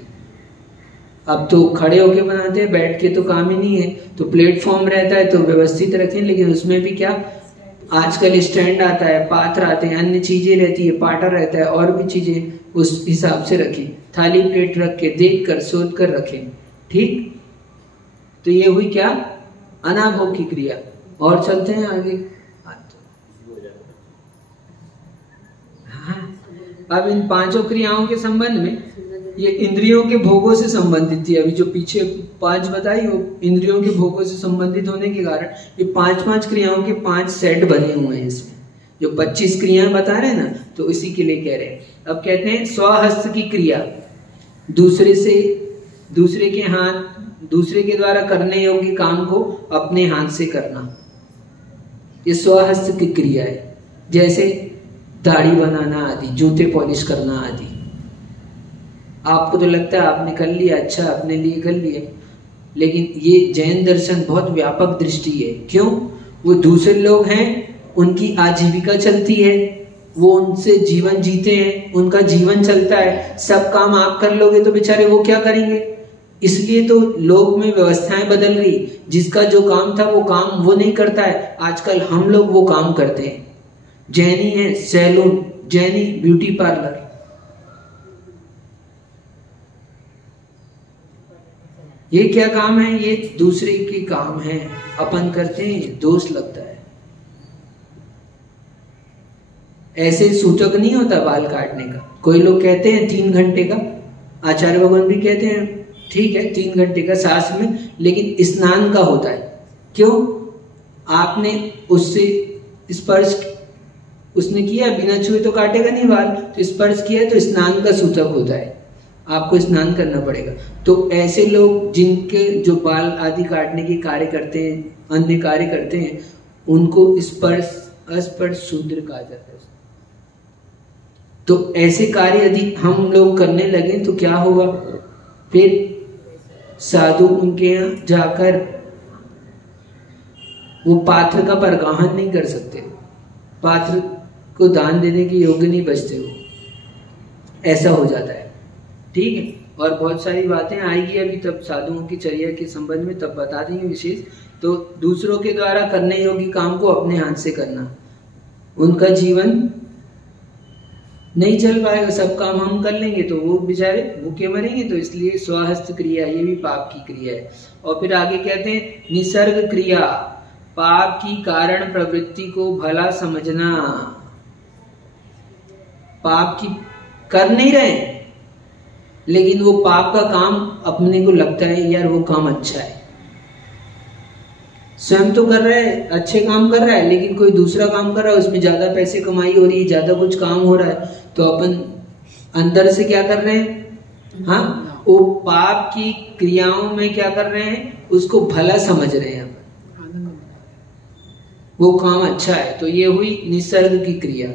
अब तो खड़े होके बनाते हैं, बैठ के तो काम ही नहीं है, तो प्लेटफॉर्म रहता है तो व्यवस्थित रखें, लेकिन उसमें भी क्या आजकल स्टैंड आता है, पात्र आते हैं, अन्य चीजें रहती है, पाटा रहता है, और भी चीजें, उस हिसाब से रखें, थाली प्लेट रख के देख कर सोच कर रखें, ठीक। तो ये हुई क्या, अनाभोग की क्रिया। और चलते हैं आगे। हाँ, अब इन 5 क्रियाओं के संबंध में, ये इंद्रियों के भोगों से संबंधित थी। अभी जो पीछे 5 बताई वो इंद्रियों के भोगों से संबंधित होने के कारण ये 5 क्रियाओं के 5 सेट बने हुए हैं इसमें। जो 25 क्रियाएं बता रहे हैं ना, तो इसी के लिए कह रहे हैं। अब कहते हैं स्वहस्त की क्रिया, दूसरे के हाथ, दूसरे के द्वारा करने योग्य काम को अपने हाथ से करना, ये स्वहस्त की क्रिया है। जैसे दाढ़ी बनाना आदि, जूते पॉलिश करना आदि। आपको तो लगता है आपने कर लिया, अच्छा अपने लिए कर लिया, लेकिन ये जैन दर्शन बहुत व्यापक दृष्टि है। क्यों? वो दूसरे लोग हैं, उनकी आजीविका चलती है, वो उनसे जीवन जीते हैं, उनका जीवन चलता है, सब काम आप कर लोगे तो बेचारे वो क्या करेंगे। इसलिए तो लोग में व्यवस्थाएं बदल गई, जिसका जो काम था वो काम वो नहीं करता है, आजकल हम लोग वो काम करते हैं। जैनी है सैलून, जैनी ब्यूटी पार्लर, ये क्या काम है? ये दूसरे के काम है, अपन करते हैं, दोष लगता है। ऐसे सूतक नहीं होता बाल काटने का। कोई लोग कहते हैं 3 घंटे का, आचार्य भगवान भी कहते हैं ठीक है 3 घंटे का शास्त्र में, लेकिन स्नान का होता है। क्यों? आपने उससे स्पर्श उसने किया, बिना छुए तो काटेगा नहीं बाल, तो स्पर्श किया तो स्नान का सूतक होता है, आपको स्नान करना पड़ेगा। तो ऐसे लोग जिनके जो बाल आदि काटने के कार्य करते हैं, अन्य कार्य करते हैं, उनको स्पर्श अस्पर्श शूद्र कहा जाता है। तो ऐसे कार्य यदि हम लोग करने लगे तो क्या होगा, फिर साधु उनके यहाँ जाकर वो पात्र का परगाहन नहीं कर सकते, पात्र को दान देने के योग्य नहीं बचते, वो ऐसा हो जाता है। ठीक है, और बहुत सारी बातें आएगी अभी तब साधुओं की चर्या के संबंध में, तब बता देंगे विशेष। तो दूसरों के द्वारा करने योग्य काम को अपने हाथ से करना, उनका जीवन नहीं चल पाएगा, सब काम हम कर लेंगे तो वो बेचारे भूखे मरेंगे। तो इसलिए स्वहस्त क्रिया ये भी पाप की क्रिया है। और फिर आगे कहते हैं निसर्ग क्रिया, पाप की कारण प्रवृत्ति को भला समझना। पाप की कर नहीं रहे लेकिन वो पाप का काम अपने को लगता है यार वो काम अच्छा है, स्वयं तो कर रहा है, अच्छे काम कर रहा है, लेकिन कोई दूसरा काम कर रहा है उसमें ज्यादा पैसे कमाई हो रही है, ज्यादा कुछ काम हो रहा है, तो अपन अंदर से क्या कर रहे हैं, हाँ वो पाप की क्रियाओं में क्या कर रहे हैं, उसको भला समझ रहे हैं, वो काम अच्छा है। तो ये हुई निसर्ग की क्रिया।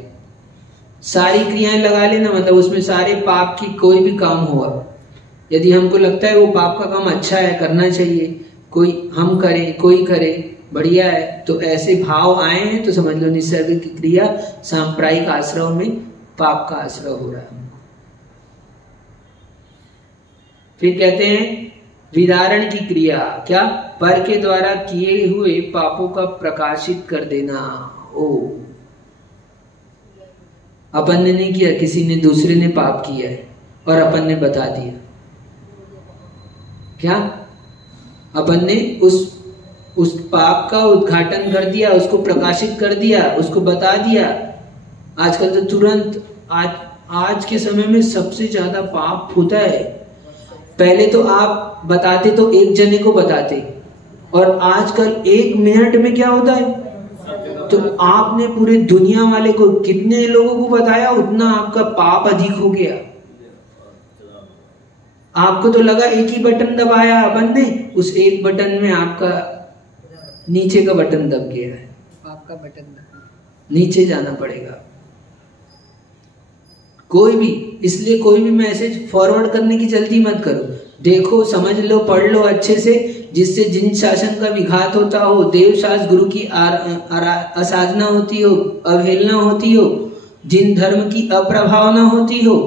सारी क्रियाएं लगा लेना, मतलब उसमें सारे पाप की कोई भी काम हुआ, यदि हमको लगता है वो पाप का काम अच्छा है, करना चाहिए, कोई हम करें कोई करे, बढ़िया है, तो ऐसे भाव आए हैं तो समझ लो निसर्ग की क्रिया, सांप्रदायिक आश्रम में पाप का आश्रय हो रहा है। फिर कहते हैं विदारण की क्रिया, क्या, पर के द्वारा किए हुए पापों का प्रकाशित कर देना। ओ अपन ने नहीं किया, किसी ने दूसरे ने पाप किया है और अपन ने बता दिया, क्या अपन ने उस पाप का उद्घाटन कर दिया, उसको प्रकाशित कर दिया, उसको बता दिया। आजकल तो तुरंत आज के समय में सबसे ज्यादा पाप होता है। पहले तो आप बताते तो एक जने को बताते, और आजकल 1 मिनट में क्या होता है, तो आपने पूरे दुनिया वाले को कितने लोगों को बताया, उतना आपका पाप अधिक हो गया। आपको तो लगा एक ही बटन दबाया अपन ने, उस एक बटन में आपका नीचे का बटन दब गया है, आपका बटन नीचे जाना पड़ेगा। कोई भी, इसलिए कोई भी मैसेज फॉरवर्ड करने की जल्दी मत करो, देखो समझ लो पढ़ लो अच्छे से, जिससे जिन शासन का विघात होता हो, देव शास्त्र गुरु की असाधना होती हो, अवहेलना होती हो, जिन धर्म की अप्रभावना होती हो,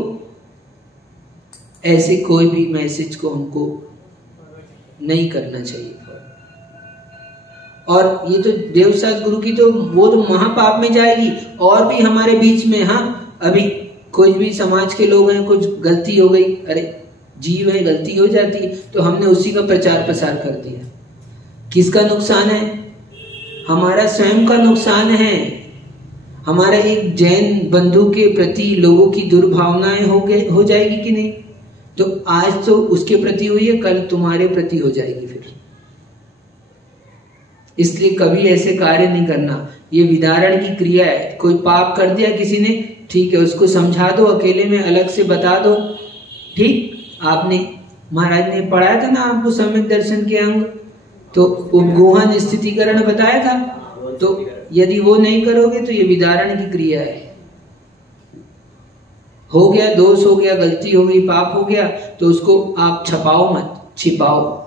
ऐसे कोई भी मैसेज को हमको नहीं करना चाहिए। और ये तो देव शास्त्र गुरु की तो वो तो महापाप में जाएगी। और भी हमारे बीच में, हाँ अभी कोई भी समाज के लोग हैं, कुछ गलती हो गई, अरे जीव है, गलती हो जाती है, तो हमने उसी का प्रचार प्रसार कर दिया। किसका नुकसान है, हमारा स्वयं का नुकसान है। हमारा एक जैन बंधु के प्रति लोगों की दुर्भावनाएं हो जाएगी कि नहीं, तो आज तो उसके प्रति हुई है, कल तुम्हारे प्रति हो जाएगी फिर। इसलिए कभी ऐसे कार्य नहीं करना। ये विदारण की क्रिया है। कोई पाप कर दिया किसी ने, ठीक है, उसको समझा दो, अकेले में अलग से बता दो। ठीक, आपने महाराज ने पढ़ाया था ना आपको सम्यक दर्शन के अंग, तो उपगोहन स्थितिकरण बताया था। तो यदि वो नहीं करोगे तो ये विदारण की क्रिया है। हो गया, दोष हो गया, गलती हो गई, पाप हो गया, तो उसको आप छपाओ मत, छिपाओ।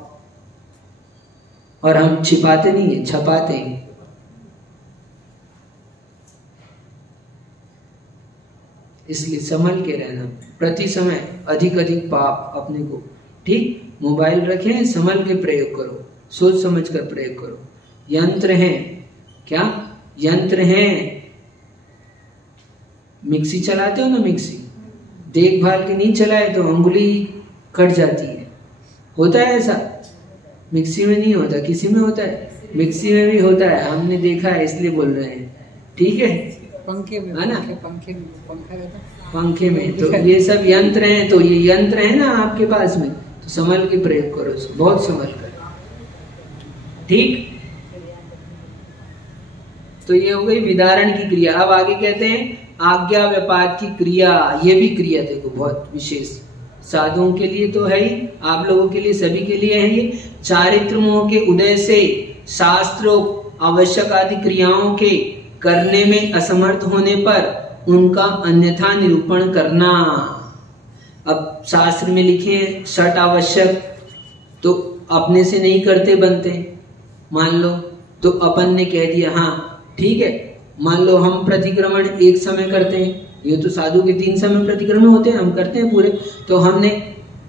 और हम छिपाते नहीं है, छपाते हैं। इसलिए संभल के रहना, प्रति समय अधिक अधिक पाप अपने को, ठीक, मोबाइल रखें, संभल के प्रयोग करो, सोच समझ कर प्रयोग करो। यंत्र हैं, क्या यंत्र हैं, मिक्सी चलाते हो ना, मिक्सी देखभाल के नहीं चलाए तो अंगुली कट जाती है, होता है ऐसा? मिक्सी में नहीं होता, किसी में होता है? मिक्सी में भी होता है, हमने देखा है, इसलिए बोल रहे हैं। ठीक है, पंखे में है ना, पंखा रहता है, पंखे में। तो ये सब यंत्र हैं, तो ये यंत्र है ना आपके पास में, तो संभल के प्रयोग करो उसको, बहुत संभल कर। ठीक, तो ये हो गई विदारण की क्रिया। अब आगे कहते हैं आज्ञा व्यापाद की क्रिया। ये भी क्रिया देखो बहुत विशेष, साधुओं के लिए तो है ही, आप लोगों के लिए, सभी के लिए है ये। चारित्र मोह के उदय से शास्त्रों आवश्यक आदि क्रियाओं के करने में असमर्थ होने पर उनका अन्यथा निरूपण करना। अब शास्त्र में लिखे हैं षट आवश्यक, तो अपने से नहीं करते बनते, मान लो, तो अपन ने कह दिया हाँ ठीक है, मान लो हम प्रतिक्रमण एक समय करते हैं, ये तो साधु के 3 समय प्रतिक्रमण होते हैं, हम करते हैं पूरे, तो हमने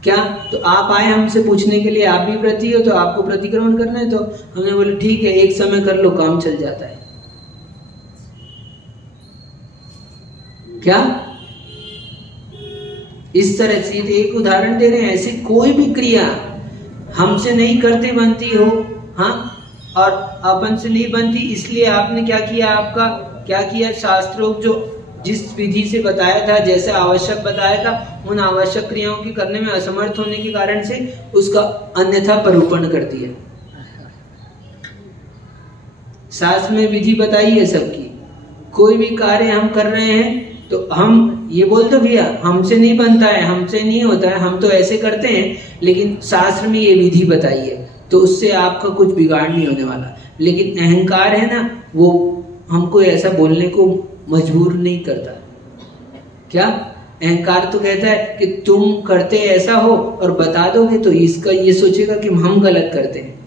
क्या, तो आप आए हमसे पूछने के लिए, आप भी व्रती हो तो आपको प्रतिक्रमण करना है, तो हमने बोले ठीक है एक समय कर लो, काम चल जाता है। क्या इस तरह से एक उदाहरण दे रहे हैं, ऐसी कोई भी क्रिया हमसे नहीं करते बनती हो, हाँ, और अपन से नहीं बनती, इसलिए आपने क्या किया, आपका क्या किया, शास्त्रों जो जिस विधि से बताया था, जैसे आवश्यक बताया था, उन आवश्यक क्रियाओं की करने में असमर्थ होने के कारण से उसका अन्यथा परूपण कर दिया। शास्त्र में विधि बताई है सबकी, कोई भी कार्य हम कर रहे हैं तो हम ये बोल दो भैया हमसे नहीं बनता है, हमसे नहीं होता है, हम तो ऐसे करते हैं, लेकिन शास्त्र में ये विधि बताई है, तो उससे आपका कुछ बिगाड़ नहीं होने वाला। लेकिन अहंकार है ना, वो हमको ऐसा बोलने को मजबूर नहीं करता। क्या अहंकार तो कहता है कि तुम करते ऐसा हो और बता दोगे तो इसका ये सोचेगा कि हम गलत करते हैं,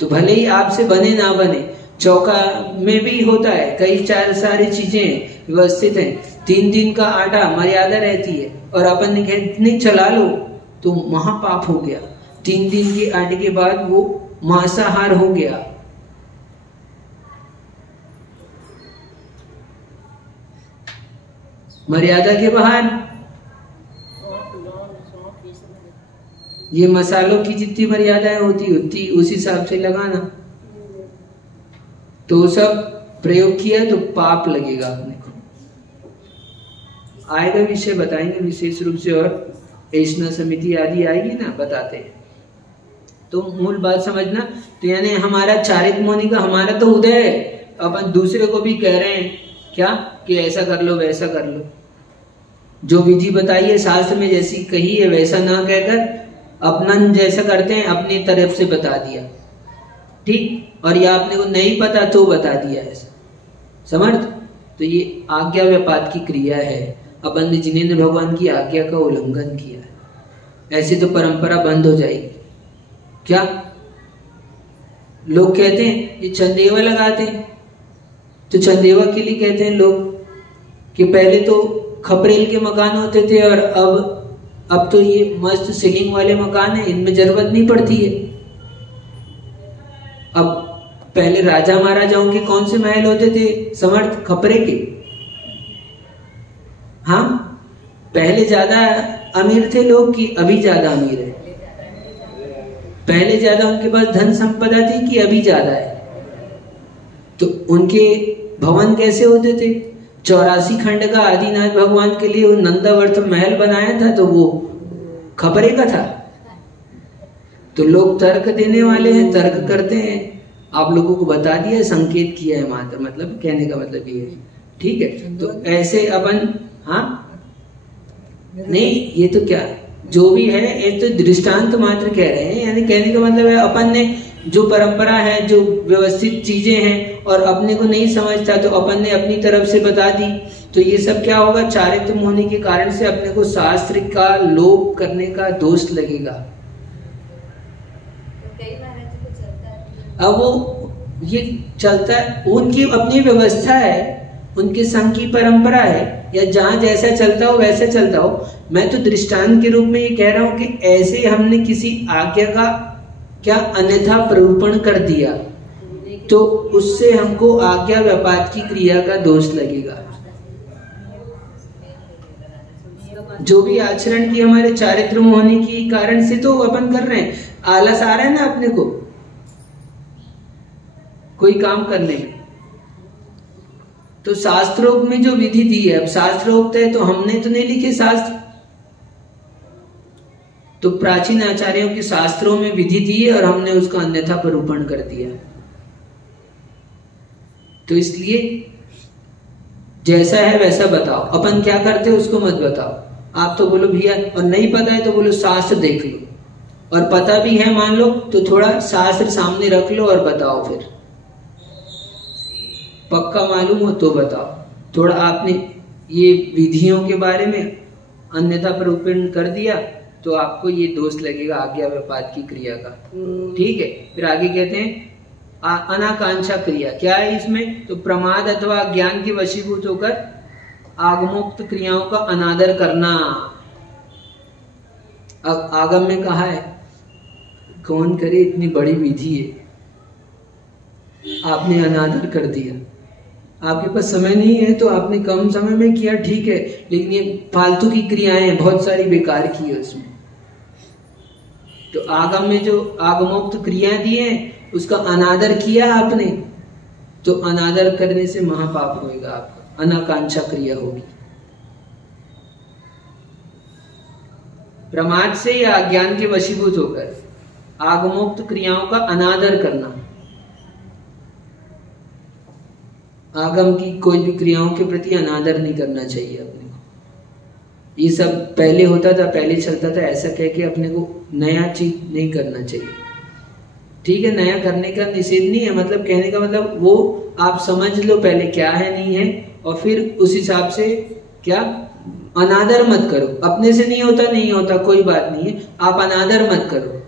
तो भले ही आपसे बने ना बने। चौका में भी होता है, कई सारी चीजें व्यवस्थित हैं, 3 दिन का आटा मर्यादा रहती है, और अपन ने कहा नहीं चला लो तो महापाप हो गया, 3 दिन के आटे के बाद वो मांसाहार हो गया। मर्यादा के बाहर, ये मसालों की जितनी मर्यादाएं होती उतनी उस हिसाब से लगाना, तो सब प्रयोग किया तो पाप लगेगा अपने को। आएगा विषय बताएंगे विशेष रूप से, और ऐष्णा समिति आदि आएगी ना, बताते हैं। तो मूल बात समझना, तो यानी हमारा चारित्र मुनि का हमारा तो उदय है, अपन दूसरे को भी कह रहे हैं क्या कि ऐसा कर लो वैसा कर लो, जो विधि बताई है शास्त्र में जैसी कही है वैसा ना कहकर अपना जैसा करते हैं अपनी तरफ से बता दिया, ठीक, और या आपने को नहीं पता तो बता दिया ऐसा, समर्थ। तो ये आज्ञा व्यापात की क्रिया है, अपन ने जिनेंद्र भगवान की आज्ञा का उल्लंघन किया है, ऐसे तो परंपरा बंद हो जाएगी। क्या लोग कहते हैं ये चंदेवा लगाते हैं, तो चंदेवा के लिए कहते हैं लोग कि पहले तो खपरेल के मकान होते थे और अब तो ये मस्त सीलिंग वाले मकान है, इनमें जरूरत नहीं पड़ती है। अब पहले राजा महाराजाओं के कौन से महल होते थे समर्थ, खपरे के, हाँ, पहले ज्यादा अमीर थे लोग कि अभी ज्यादा अमीर है, पहले ज्यादा उनके पास धन संपदा थी कि अभी ज्यादा है। तो उनके भवन कैसे होते थे, 84 खंड का आदिनाथ भगवान के लिए वो नंदावर्त महल बनाया था, तो वो खपरे का था। तो लोग तर्क देने वाले हैं, तर्क करते हैं, आप लोगों को बता दिया, संकेत किया है मात्र, मतलब कहने का मतलब ये है, ठीक है। तो ऐसे अपन, हाँ नहीं, ये तो क्या जो भी है ये तो दृष्टांत मात्र कह रहे हैं, यानी कहने का मतलब है अपन ने जो परंपरा है, जो व्यवस्थित चीजें हैं, और अपने को नहीं समझता तो अपन ने अपनी तरफ से बता दी, तो ये सब क्या होगा, चारित्र होने के कारण से अपने को शास्त्र का लोप करने का दोष लगेगा। अब वो ये चलता है, उनकी अपनी व्यवस्था है, उनके संघ की परंपरा है, या जहां जैसा चलता हो वैसा चलता हो। मैं तो दृष्टांत के रूप में ये कह रहा हूं कि ऐसे हमने किसी आज्ञा का क्या अन्यथा प्ररूपण कर दिया, तो उससे हमको आज्ञा व्यापात की क्रिया का दोष लगेगा। जो भी आचरण की हमारे चारित्र होने की कारण से तो अपन कर रहे हैं, आलस आ रहा है ना अपने को कोई काम करने में, तो शास्त्रोक्त में जो विधि दी है, अब शास्त्रोक्त है तो हमने तो नहीं लिखे शास्त्र, तो प्राचीन आचार्यों के शास्त्रों में विधि दी है और हमने उसका अन्यथा प्ररूपण कर दिया। तो इसलिए जैसा है वैसा बताओ, अपन क्या करते उसको मत बताओ। आप तो बोलो भैया, और नहीं पता है तो बोलो शास्त्र देख लो, और पता भी है मान लो तो थोड़ा शास्त्र सामने रख लो और बताओ फिर, पक्का मालूम हो तो बताओ। थोड़ा आपने ये विधियों के बारे में अन्यथा प्ररूपण कर दिया तो आपको ये दोष लगेगा आज्ञा व्यापाद की क्रिया का। ठीक है, फिर आगे कहते हैं अनाकांक्षा क्रिया। क्या है इसमें? तो प्रमाद अथवा ज्ञान के वशीभूत होकर आगमोक्त क्रियाओं का अनादर करना। आगम में कहा है कौन करे, इतनी बड़ी विधि है, आपने अनादर कर दिया। आपके पास समय नहीं है तो आपने कम समय में किया, ठीक है, लेकिन ये फालतू की क्रियाएं बहुत सारी बेकार की है उसमें। तो आगम में जो आगमोक्त क्रियाएं दी हैं उसका अनादर किया आपने, तो अनादर करने से महापाप होएगा आपका, अनाकांक्षा क्रिया होगी। प्रमाद से या अज्ञान के वशीभूत होकर आगमोक्त क्रियाओं का अनादर करना। आगम की कोई भी क्रियाओं के प्रति अनादर नहीं करना चाहिए अपने को। ये सब पहले होता था, पहले चलता था, ऐसा कह के अपने को नया चीज नहीं करना चाहिए। ठीक है, नया करने का निषेध नहीं है, मतलब कहने का मतलब वो आप समझ लो पहले क्या है नहीं है, और फिर उस हिसाब से क्या अनादर मत करो। अपने से नहीं होता, नहीं होता, कोई बात नहीं है, आप अनादर मत करो।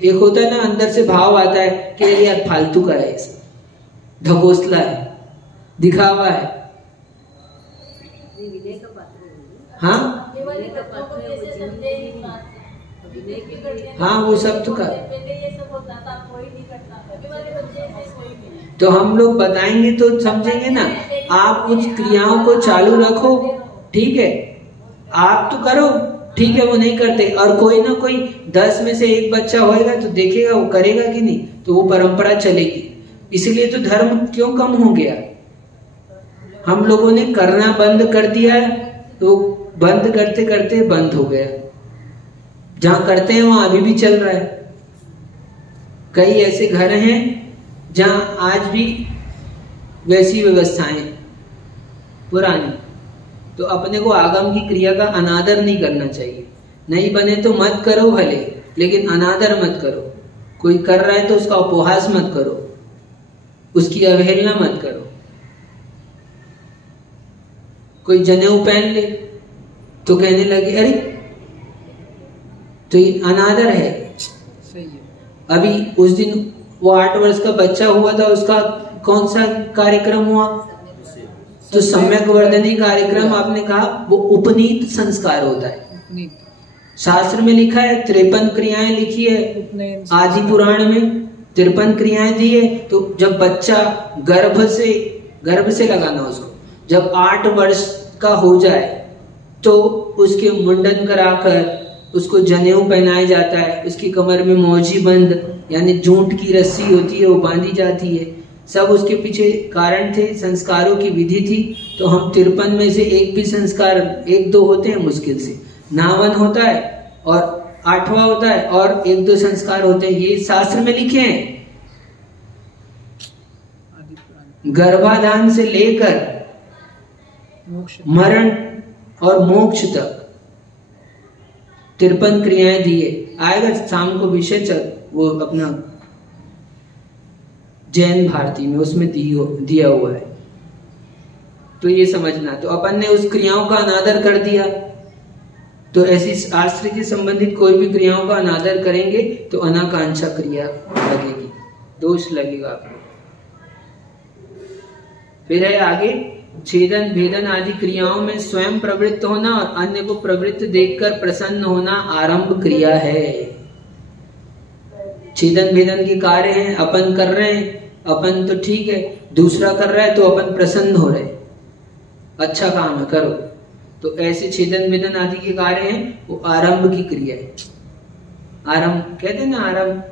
एक होता है ना अंदर से भाव आता है कि यार फालतू का है, ढकोसला है, दिखावा है। हाँ हाँ, वो सब तो कर, तो हम लोग बताएंगे तो समझेंगे ना। आप उस क्रियाओं को चालू रखो, ठीक है, आप तो करो, ठीक है, वो नहीं करते, और कोई ना कोई 10 में से एक बच्चा होएगा तो देखेगा वो करेगा कि नहीं, तो वो परंपरा चलेगी। इसलिए तो धर्म क्यों कम हो गया? हम लोगों ने करना बंद कर दिया, तो बंद करते करते बंद हो गया। जहां करते हैं वहां अभी भी चल रहा है। कई ऐसे घर हैं जहां आज भी वैसी व्यवस्थाएं पुरानी। तो अपने को आगम की क्रिया का अनादर नहीं करना चाहिए। नहीं बने तो मत करो भले, लेकिन अनादर मत करो। कोई कर रहा है तो उसका उपहास मत करो, उसकी अवहेलना मत करो। कोई जनेऊ पहन ले तो कहने लगे अरे, तो ये अनादर है। सही है। अभी उस दिन वो 8 वर्ष का बच्चा हुआ था, उसका कौन सा कार्यक्रम हुआ? तो सम्यक वर्धनी कार्यक्रम। आपने कहा वो उपनीत संस्कार होता है। शास्त्र में लिखा है 53 क्रियाएं लिखी है, आदि पुराण में 53 क्रियाएं दी है। तो जब बच्चा गर्भ से लगाना उसको, जब 8 वर्ष का हो जाए तो उसके मुंडन कराकर उसको जनेऊ पहनाया जाता है। उसकी कमर में मौजी बंद यानी जूट की रस्सी होती है वो बांधी जाती है। सब उसके पीछे कारण थे, संस्कारों की विधि थी। तो हम 53 में से एक भी संस्कार 1-2 होते हैं मुश्किल से, नावन होता है और 8वां होता है और 1-2 संस्कार होते हैं। ये शास्त्र में लिखे हैं। गर्भाधान से लेकर मरण और मोक्ष तक 53 क्रियाएं दिए। आएगा शाम को विषय वो अपना जैन भारती में, उसमें दिया हुआ है। तो ये समझना। तो अपन ने उस क्रियाओं का अनादर कर दिया। तो ऐसी शास्त्र के संबंधित कोई भी क्रियाओं का अनादर करेंगे तो अनाकांक्षा क्रिया लगेगी, दोष लगेगा आपको। फिर है आगे छेदन भेदन आदि क्रियाओं में स्वयं प्रवृत्त होना और अन्य को प्रवृत्त देखकर प्रसन्न होना आरंभ क्रिया है। छेदन भेदन के कार्य हैं, अपन कर रहे हैं, अपन तो ठीक है, दूसरा कर रहा है तो अपन प्रसन्न हो रहे, अच्छा काम है, करो। तो ऐसे छेदन भेदन आदि के कार्य हैं, वो आरंभ की क्रिया है। आरंभ कहते हैं ना, आरंभ,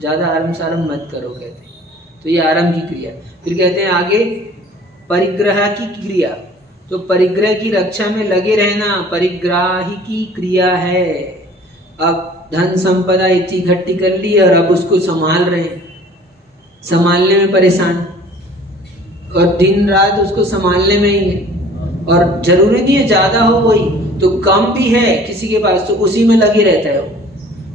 ज्यादा आरंभ सारंभ मत करो कहते हैं। तो ये आरंभ की क्रिया। फिर कहते हैं आगे परिग्रह की क्रिया। तो परिग्रह की रक्षा में लगे रहना परिग्राही की क्रिया है। अब धन संपदा इतनी इकट्ठी कर ली और अब उसको संभाल रहे हैं, संभालने में परेशान, और दिन रात उसको संभालने में ही है। और जरूरी नहीं है ज्यादा हो वही, तो कम भी है किसी के पास तो उसी में लगे रहता है वो,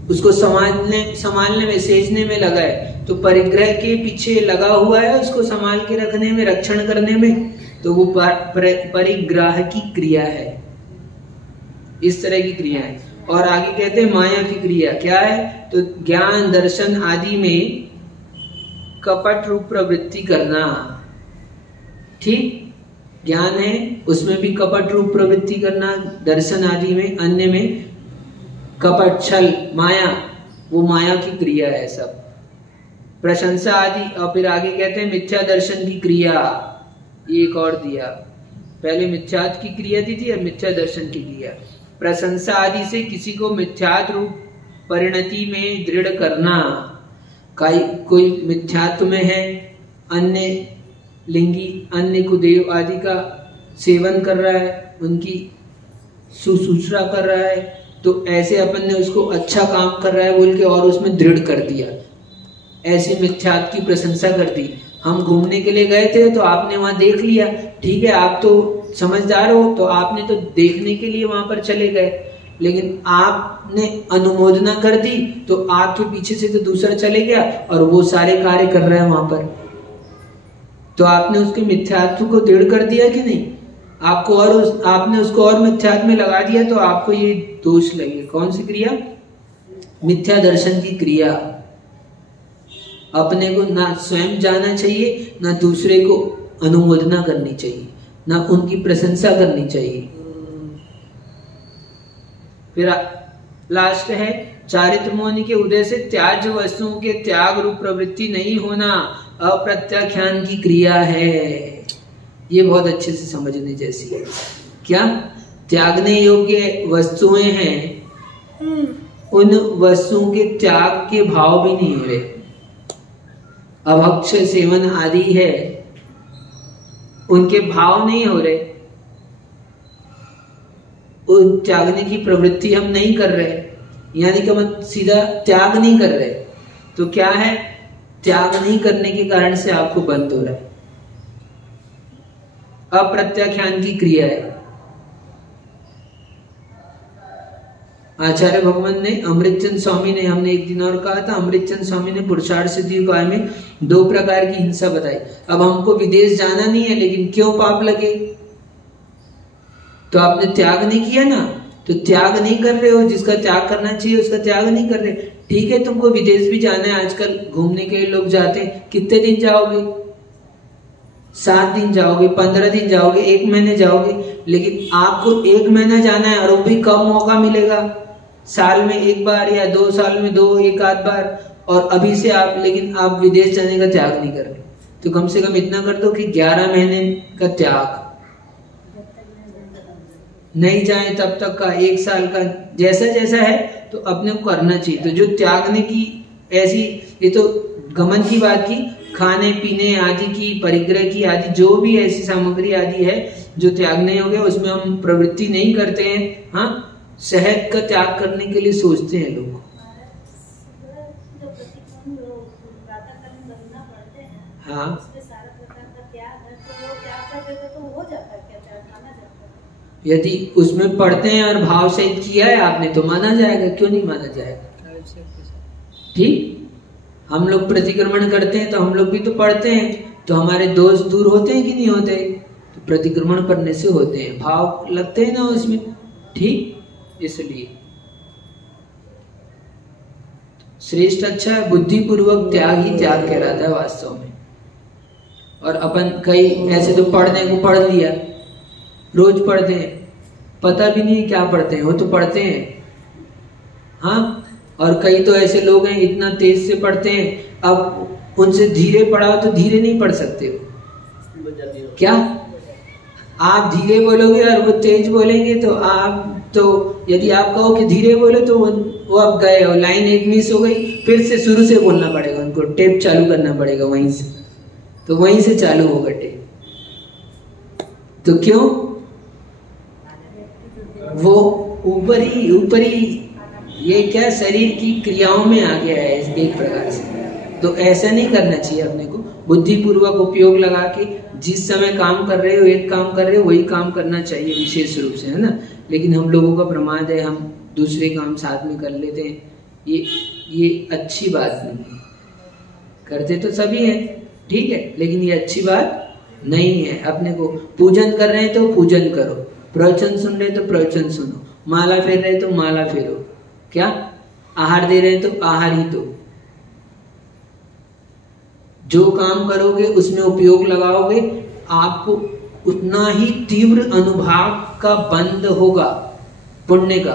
उसको संभालने में, सेचने में लगा है। तो परिग्रह के पीछे लगा हुआ है उसको संभाल के रखने में, रक्षण करने में, तो वो परिग्रह की क्रिया है। इस तरह की क्रिया है। और आगे कहते हैं माया की क्रिया क्या है, तो ज्ञान दर्शन आदि में कपट रूप प्रवृत्ति करना। ठीक, ज्ञान है उसमें भी कपट रूप प्रवृत्ति करना, दर्शन आदि में, अन्य में कपट, छल, माया, वो माया की क्रिया है सब। प्रशंसा आदि, और फिर आगे कहते हैं मिथ्या दर्शन की क्रिया। एक और दिया, पहले मिथ्यात्व की क्रिया दी थी और मिथ्या दर्शन की क्रिया। प्रशंसा आदि से किसी को मिथ्यात्व रूप परिणति में दृढ़ करना। कोई मिथ्यात्व में है, अन्य लिंगी, अन्य कुदेव आदि का सेवन कर रहा है, उनकी सुसूचना कर रहा है, तो ऐसे अपन ने उसको अच्छा काम कर रहा है बोल के और उसमें दृढ़ कर दिया, ऐसे मिथ्यात्व की प्रशंसा कर दी। हम घूमने के लिए गए थे तो आपने वहां देख लिया, ठीक है, आप तो समझदार हो तो आपने तो देखने के लिए वहां पर चले गए, लेकिन आपने अनुमोदना कर दी तो आपके पीछे से तो दूसरा चले गया और वो सारे कार्य कर रहा है वहां पर, तो आपने उसके मिथ्यात्व को दृढ़ कर दिया कि नहीं? आपको और आपने उसको और मिथ्यात्व में लगा दिया तो आपको ये दोष लगे। कौन सी क्रिया? मिथ्या दर्शन की क्रिया। अपने को ना स्वयं जाना चाहिए, ना दूसरे को अनुमोदना करनी चाहिए, ना उनकी प्रशंसा करनी चाहिए। फिर लास्ट है चारित्र मोहनी के उदय से त्याज्य वस्तुओं के त्याग रूप प्रवृत्ति नहीं होना अप्रत्याख्यान की क्रिया है। ये बहुत अच्छे से समझने जैसी है। क्या त्यागने योग्य वस्तुएं हैं, उन वस्तुओं के त्याग के भाव भी नहीं हो रहे। अभक्ष सेवन आदि है, उनके भाव नहीं हो रहे, उन त्यागने की प्रवृत्ति हम नहीं कर रहे, यानी कि हम सीधा त्याग नहीं कर रहे। तो क्या है, त्याग नहीं करने के कारण से आपको बंद हो रहा है, अप्रत्याख्यान की क्रिया है। आचार्य भगवान ने, अमृतचंद स्वामी ने, हमने एक दिन और कहा था, अमृतचंद स्वामी ने पुरुषार्थ सिद्धि उपाय में 2 प्रकार की हिंसा बताई। अब हमको विदेश जाना नहीं है, लेकिन क्यों पाप लगे? तो आपने त्याग नहीं किया ना, तो त्याग नहीं कर रहे हो, जिसका त्याग करना चाहिए उसका त्याग नहीं कर रहे। ठीक है, तुमको विदेश भी जाना है, आजकल घूमने के लिए लोग जाते हैं, कितने दिन जाओगे? 7 दिन जाओगे, 15 दिन जाओगे, 1 महीने जाओगे, लेकिन आपको 1 महीना जाना है और वो भी कम मौका मिलेगा, साल में 1 बार या 2 साल में 1 आध बार, और अभी से आप, लेकिन आप विदेश जाने का त्याग नहीं कर रहे। तो कम से कम इतना कर दो कि 11 महीने का त्याग, नहीं जाए तब तक का, 1 साल का, जैसा जैसा है तो अपने को करना चाहिए। तो जो त्यागने की ऐसी, ये तो गमन की बात की, खाने पीने आदि की, परिग्रह की आदि, जो भी ऐसी सामग्री आदि है जो त्यागने हो गया, उसमें हम प्रवृत्ति नहीं करते हैं। हाँ, शहद का त्याग करने के लिए सोचते हैं लोग। हाँ, यदि उसमें पढ़ते हैं और भाव से किया है आपने तो माना जाएगा, क्यों नहीं माना जाएगा? ठीक, हम लोग प्रतिक्रमण करते हैं तो हम लोग भी तो पढ़ते हैं, तो हमारे दोष दूर होते हैं कि नहीं होते? तो प्रतिक्रमण करने से होते हैं, भाव लगते हैं ना उसमें। ठीक, इसलिए श्रेष्ठ अच्छा है, बुद्धिपूर्वक त्याग ही त्याग कहलाता है वास्तव में। और अपन कई ऐसे तो पढ़ने को पढ़ लिया, रोज पढ़ते हैं, पता भी नहीं क्या पढ़ते हैं, वो तो पढ़ते हैं। हाँ, और कई तो ऐसे लोग हैं इतना तेज से पढ़ते हैं, अब उनसे धीरे पढ़ाओ तो धीरे नहीं पढ़ सकते हो। क्या आप धीरे बोलोगे और वो तेज बोलेंगे तो आप, तो यदि आप कहो कि धीरे बोलो तो वो अब गए और लाइन एक मिस हो गई, फिर से शुरू से बोलना पड़ेगा, उनको टेप चालू करना पड़ेगा वहीं से, तो वहीं से चालू होगा टेप। तो क्यों? वो ऊपरी ये क्या शरीर की क्रियाओं में आ गया है एक प्रकार से। तो ऐसा नहीं करना चाहिए, अपने को बुद्धिपूर्वक उपयोग लगा के जिस समय काम कर रहे हो, एक काम कर रहे हो, वही काम करना चाहिए विशेष रूप से, है ना। लेकिन हम लोगों का प्रमाद है, हम दूसरे काम साथ में कर लेते हैं, ये अच्छी बात नहीं है। करते तो सभी हैं, ठीक है, लेकिन ये अच्छी बात नहीं है। अपने को पूजन कर रहे हैं तो पूजन करो, प्रवचन सुन रहे तो प्रवचन सुनो, माला फेर रहे तो माला फेरो, क्या आहार दे रहे हैं तो आहार ही दो। जो काम करोगे उसमें उपयोग लगाओगे, आपको उतना ही तीव्र अनुभाव का बंध होगा पुण्य का।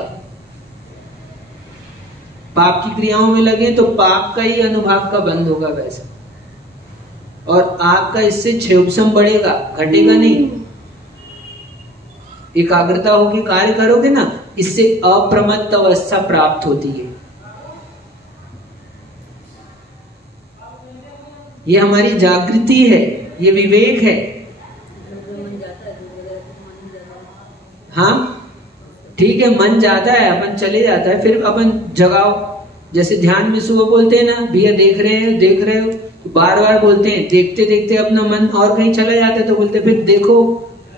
पाप की क्रियाओं में लगे तो पाप का ही अनुभाव का बंध होगा वैसा, और आपका इससे क्षोभसम बढ़ेगा, घटेगा नहीं। एकाग्रता होगी कार्य करोगे ना, इससे अप्रमत्त अवस्था प्राप्त होती है। ये हमारी जागृति है, ये विवेक है। हाँ ठीक है, मन जाता है, अपन चले जाता है, फिर अपन जगाओ। जैसे ध्यान में सुबह बोलते हैं ना, भैया देख रहे हो, तो बार बार बोलते हैं, देखते देखते अपना मन और कहीं चला जाता है तो बोलते फिर देखो,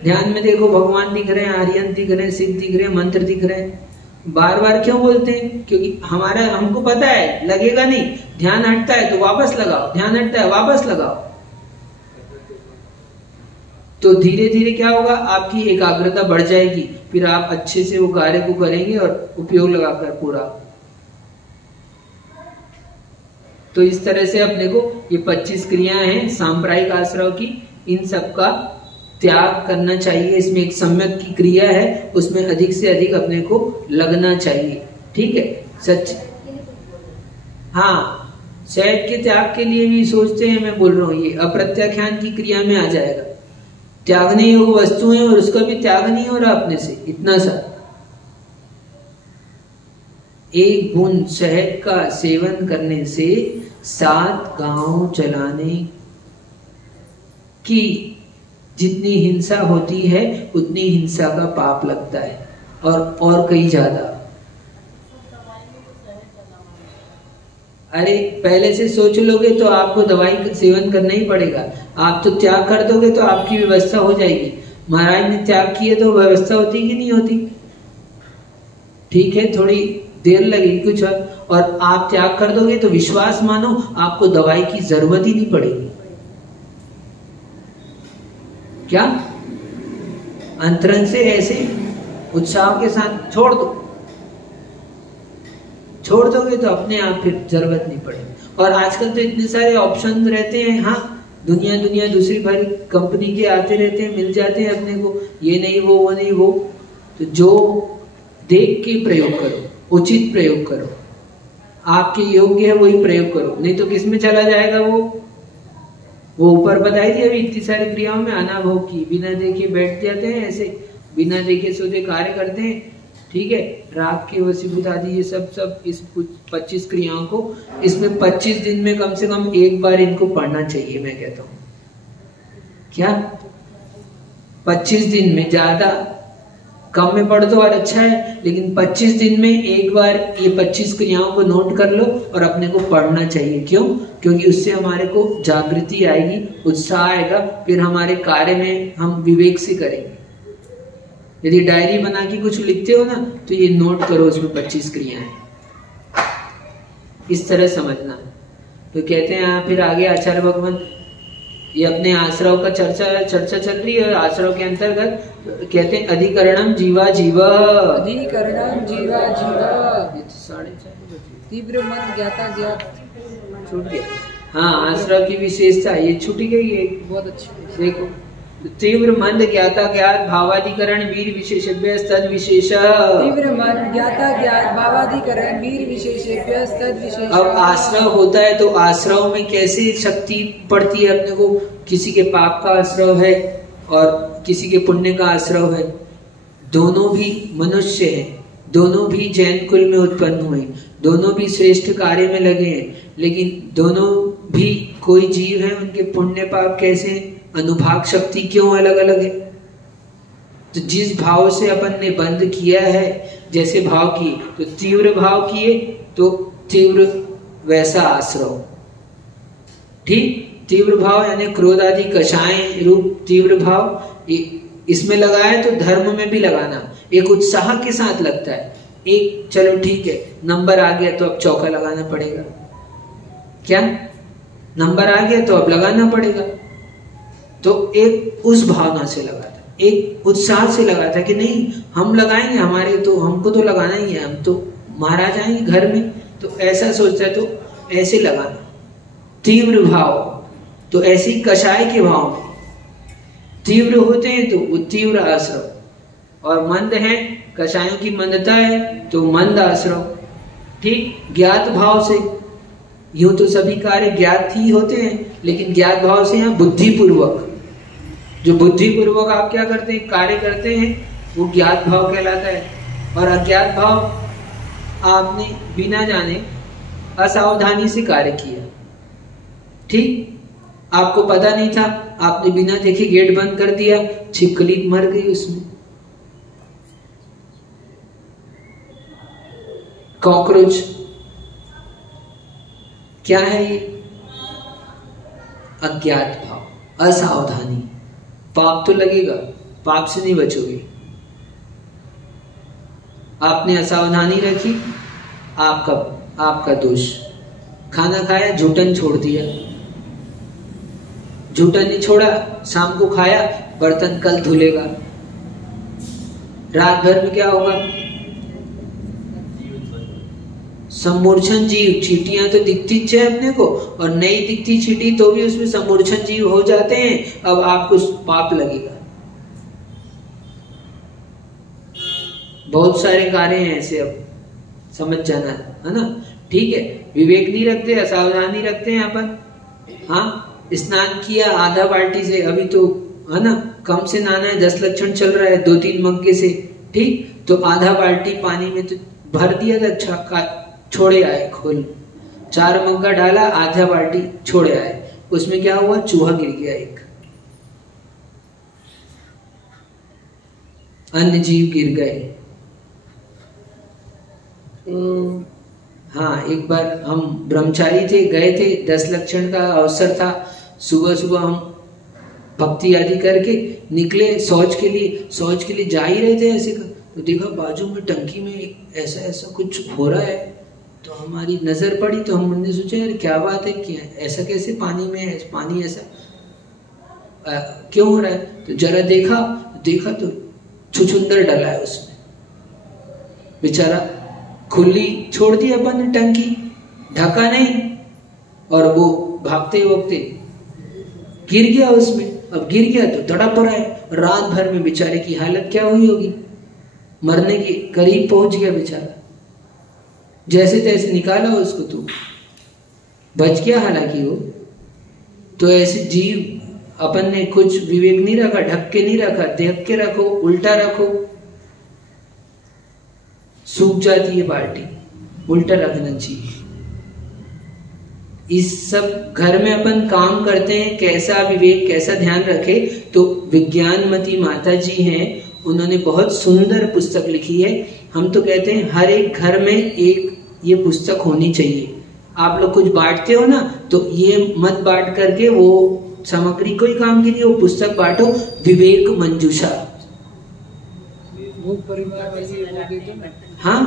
ध्यान में देखो, भगवान दिख रहे हैं, आर्यन दिख रहे हैं, सिद्ध दिख रहे हैं, मंत्र दिख रहे हैं। बार बार क्यों बोलते हैं? क्योंकि हमको पता है लगेगा नहीं, ध्यान हटता है तो वापस लगाओ, ध्यान हटता है वापस लगाओ। तो धीरे धीरे क्या होगा, आपकी एकाग्रता बढ़ जाएगी, फिर आप अच्छे से वो कार्य को करेंगे और उपयोग लगाकर पूरा। तो इस तरह से अपने को ये 25 क्रियाएं हैं सांप्रदायिक आश्रव की, इन सब का त्याग करना चाहिए। इसमें एक सम्यक की क्रिया है, उसमें अधिक से अधिक अपने को लगना चाहिए, ठीक है। सच हाँ, शहद के त्याग के लिए भी सोचते हैं, मैं बोल रहा हूँ ये अप्रत्याख्यान की क्रिया में आ जाएगा। त्यागने योग्य वस्तुएं और उसका भी त्याग नहीं हो रहा अपने से, इतना सा। एक बूंद शहद का सेवन करने से 7 गांव चलाने की जितनी हिंसा होती है उतनी हिंसा का पाप लगता है, और कई ज्यादा। अरे पहले से सोच लोगे तो आपको दवाई का सेवन करना ही पड़ेगा। आप तो त्याग कर दोगे तो आपकी व्यवस्था हो जाएगी। महाराज ने त्याग किए तो व्यवस्था होती कि नहीं होती? ठीक है, थोड़ी देर लगेगी कुछ, और आप त्याग कर दोगे तो विश्वास मानो आपको दवाई की जरूरत ही नहीं पड़ेगी। क्या अंतरंग से ऐसे उत्साह के साथ छोड़ दोगे तो अपने आप फिर जरूरत नहीं पड़ेगी। और आजकल तो इतने सारे ऑप्शन रहते हैं, हाँ दुनिया दूसरी भारी कंपनी के आते रहते हैं, मिल जाते हैं अपने को, ये नहीं वो नहीं वो। तो जो देख के प्रयोग करो, उचित प्रयोग करो, आपके योग्य है वही प्रयोग करो, नहीं तो किस में चला जाएगा वो ऊपर बताई थी अभी इतनी सारी क्रियाओं में अनाभव की, बिना देखे बैठ जाते हैं, ऐसे बिना देखे सोचे कार्य करते हैं, ठीक है। राग के वशीभूत आदि ये सब इस 25 क्रियाओं को, इसमें 25 दिन में कम से कम एक बार इनको पढ़ना चाहिए, मैं कहता हूँ। क्या 25 दिन में, ज्यादा कम में पढ़ दो और अच्छा है, लेकिन 25 दिन में एक बार ये 25 क्रियाओं को नोट कर लो और अपने को पढ़ना चाहिए। क्यों? क्योंकि उससे हमारे को जागृति आएगी, उत्साह आएगा, फिर हमारे कार्य में हम विवेक से करेंगे। यदि डायरी बना के कुछ लिखते हो ना तो ये नोट करो, उसमें 25 क्रियाएं, इस तरह समझना। तो कहते हैं फिर आगे आचार्य भगवान ये अपने आश्रव का चर्चा चल रही है। आश्रव के अंतर्गत कहते हैं अधिकरणम जीवा तीव्र मन ज्ञाता ज्ञात छूट गया। हाँ, आश्रव की विशेषता ये छूटी गई है, बहुत अच्छी। देखो, तीव्र मन ज्ञाता ज्ञात भावाधिकरण वीर विशेषज्ञ तद विशेष। तीव्र मन ज्ञाता ज्ञात भावाधिकरण वीर विशेषज्ञ तद विशेष। अब आश्रव होता है तो आश्रव में कैसे शक्ति पड़ती है अपने को? किसी के पाप का आश्रव है और किसी के पुण्य का आश्रव है। दोनों भी मनुष्य हैं, दोनों भी जैन कुल में उत्पन्न हुए, दोनों भी श्रेष्ठ कार्य में लगे हैं, लेकिन दोनों भी कोई जीव है, उनके पुण्य पाप कैसे हैं, अनुभाग शक्ति क्यों अलग अलग है? तो जिस भाव से अपन ने बंद किया है, जैसे भाव किए तो तीव्र भाव किए तो तीव्र वैसा आश्रव। ठीक, तीव्र भाव यानी क्रोध आदि कषाय रूप तीव्र भाव इसमें लगाए तो धर्म में भी लगाना, एक उत्साह के साथ लगता है। एक चलो ठीक है, नंबर आ गया तो अब चौका लगाना पड़ेगा। क्या नंबर आ गया तो अब लगाना पड़ेगा। तो एक उस भावना से लगा था, एक उत्साह से लगा था कि नहीं हम लगाएंगे, हमारे तो हमको तो लगाना ही है, हम तो महाराज आएंगे घर में, तो ऐसा सोचता है तो ऐसे लगाना। तीव्र भाव, तो ऐसे ही कषाय के भाव में तीव्र होते हैं तो वो तीव्र आश्रव, और मंद है कषायों की मंदता है तो मंद आश्रव। ठीक, ज्ञात भाव से, यूं तो सभी कार्य ज्ञात ही होते हैं, लेकिन ज्ञात भाव से यहाँ बुद्धिपूर्वक, जो बुद्धिपूर्वक आप क्या करते हैं, कार्य करते हैं, वो ज्ञात भाव कहलाता है। और अज्ञात भाव आपने बिना जाने असावधानी से कार्य किया। ठीक, आपको पता नहीं था, आपने बिना देखे गेट बंद कर दिया, छिपकली मर गई उसमें, कॉकरोच। क्या है ये? अज्ञात भाव, असावधानी। पाप तो लगेगा, पाप से नहीं बचोगे। आपने असावधानी रखी, आपका दोष। खाना खाया, झूठन छोड़ दिया, झूठन नहीं छोड़ा, शाम को खाया, बर्तन कल धुलेगा, रात भर में क्या होगा? सम्मूर्छन जीव। चींटियां तो दिखती है अपने को, और नहीं दिखती चींटी तो भी उसमें सम्मूर्छन जीव हो जाते हैं। अब आपको पाप लगेगा। बहुत सारे कार्य हैं ऐसे, अब समझ जाना है ना। ठीक है, विवेक नहीं रखते, असावधानी रखते हैं अपन। हाँ, स्नान किया आधा बाल्टी से, अभी तो है ना कम से नहाना है, 10 लक्षण चल रहा है 2-3 मग्गे से। ठीक, तो आधा बाल्टी पानी में तो भर दिया था, अच्छा छोड़े आए खोल, 4 मग्गा डाला, आधा बाल्टी छोड़े आए, उसमें क्या हुआ? चूहा गिर गया, एक अन्य जीव गिर गए। हाँ, एक बार हम ब्रह्मचारी थे, गए थे, 10 लक्षण का अवसर था, सुबह सुबह हम भक्ति आदि करके निकले शौच के लिए जा ही रहे थे ऐसे का, तो देखा बाजू में टंकी में ऐसा ऐसा कुछ हो रहा है। तो हमारी नजर पड़ी, तो हमने सोचा यार क्या बात है, क्या ऐसा कैसे पानी में है, पानी ऐसा क्यों हो रहा है? तो जरा देखा तो छुछुंदर डला है उसमें, बेचारा खुली छोड़ दी अपन ने टंकी, ढका नहीं, और वो भागते वक्ते गिर गया उसमें। अब गिर गया तो तड़प रहा है, रात भर में बेचारे की हालत क्या हुई होगी, मरने के करीब पहुंच गया बेचारा। जैसे तैसे निकाला उसको, तो बच गया हालांकि वो। तो ऐसे जीव अपन ने कुछ विवेक नहीं रखा, ढक के नहीं रखा, देख के रखो, उल्टा रखो, सूख जाती है बाल्टी, उल्टा रखना चाहिए। इस सब घर में अपन काम करते हैं, कैसा विवेक, कैसा ध्यान रखे। तो विज्ञानमती माता जी हैं, उन्होंने बहुत सुंदर पुस्तक लिखी है। हम तो कहते हैं हर एक घर में एक ये पुस्तक होनी चाहिए। आप लोग कुछ बांटते हो ना, तो ये मत बांट करके वो सामग्री कोई काम की नहीं, वो पुस्तक बांटो, विवेक मंजूषा। हाँ,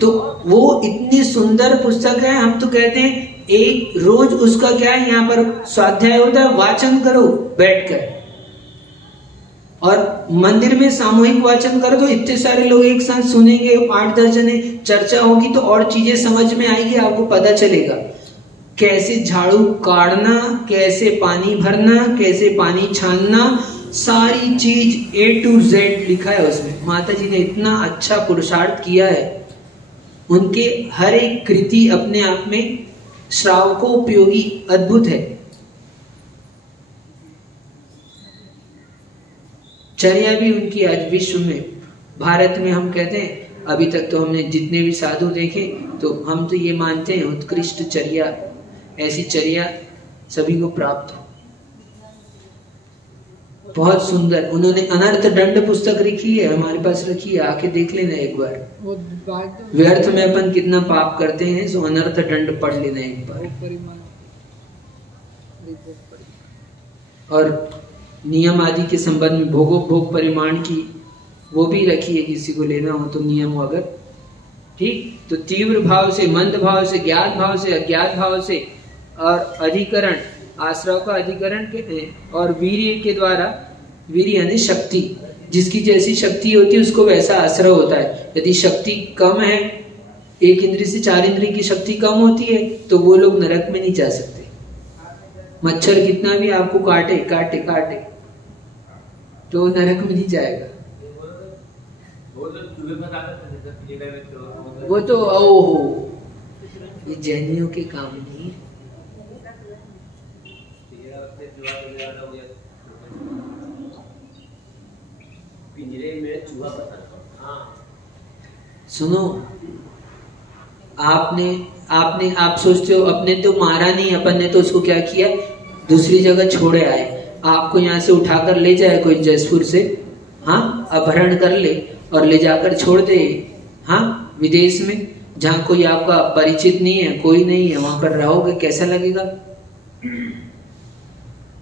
तो वो इतनी सुंदर पुस्तक है। हम तो कहते हैं एक रोज उसका क्या है, यहाँ पर स्वाध्याय होता है, वाचन करो बैठकर, और मंदिर में सामूहिक वाचन करो तो इतने सारे लोग एक साथ सुनेंगे, 8-10 जने, चर्चा होगी तो और चीजें समझ में आएगी, आपको पता चलेगा कैसे झाड़ू काटना, कैसे पानी भरना, कैसे पानी छानना, सारी चीज A to Z लिखा है उसमें। माता जी ने इतना अच्छा पुरुषार्थ किया है, उनके हर एक कृति अपने आप में श्रावको उपयोगी अद्भुत है। चर्या भी उनकी आज विश्व में, भारत में हम कहते हैं, अभी तक तो हमने जितने भी साधु देखे तो हम तो ये मानते हैं उत्कृष्ट चर्या, ऐसी चर्या सभी को प्राप्त हो। बहुत सुंदर। उन्होंने अनर्थ दंड पुस्तक लिखी है, हमारे पास रखी है, आके देख लेना एक बार। व्यर्थ में अपन कितना पाप करते हैं, सो अनर्थ दंड पढ़ लेना एक बार। और नियम आदि के संबंध में भोग परिमाण की वो भी रखी है, किसी को लेना हो तो नियम अगर। ठीक, तो तीव्र भाव से, मंद भाव से, ज्ञात भाव से, अज्ञात भाव से, और अधिकरण, आश्रव का अधिकरण और वीर्य के द्वारा, वीर्य यानी शक्ति, जिसकी जैसी शक्ति होती है उसको वैसा आश्रव होता है। यदि शक्ति कम है, 1 इंद्रिय से 4 इंद्रिय की शक्ति कम होती है, तो वो लोग नरक में नहीं जा सकते। मच्छर कितना भी आपको काटे काटे काटे तो नरक में नहीं जाएगा। वो तो ओहो, ये जैनियों के काम नहीं है। सुनो, आप सोचते हो अपने तो मारा नहीं, अपन ने तो उसको क्या किया, दूसरी जगह छोड़े आए। आपको यहाँ से उठाकर ले जाए कोई जयपुर से, हाँ, अपहरण कर ले और ले जाकर छोड़ दे, हाँ, विदेश में, जहाँ कोई आपका परिचित नहीं है, कोई नहीं है, वहां पर रहोगे, कैसा लगेगा?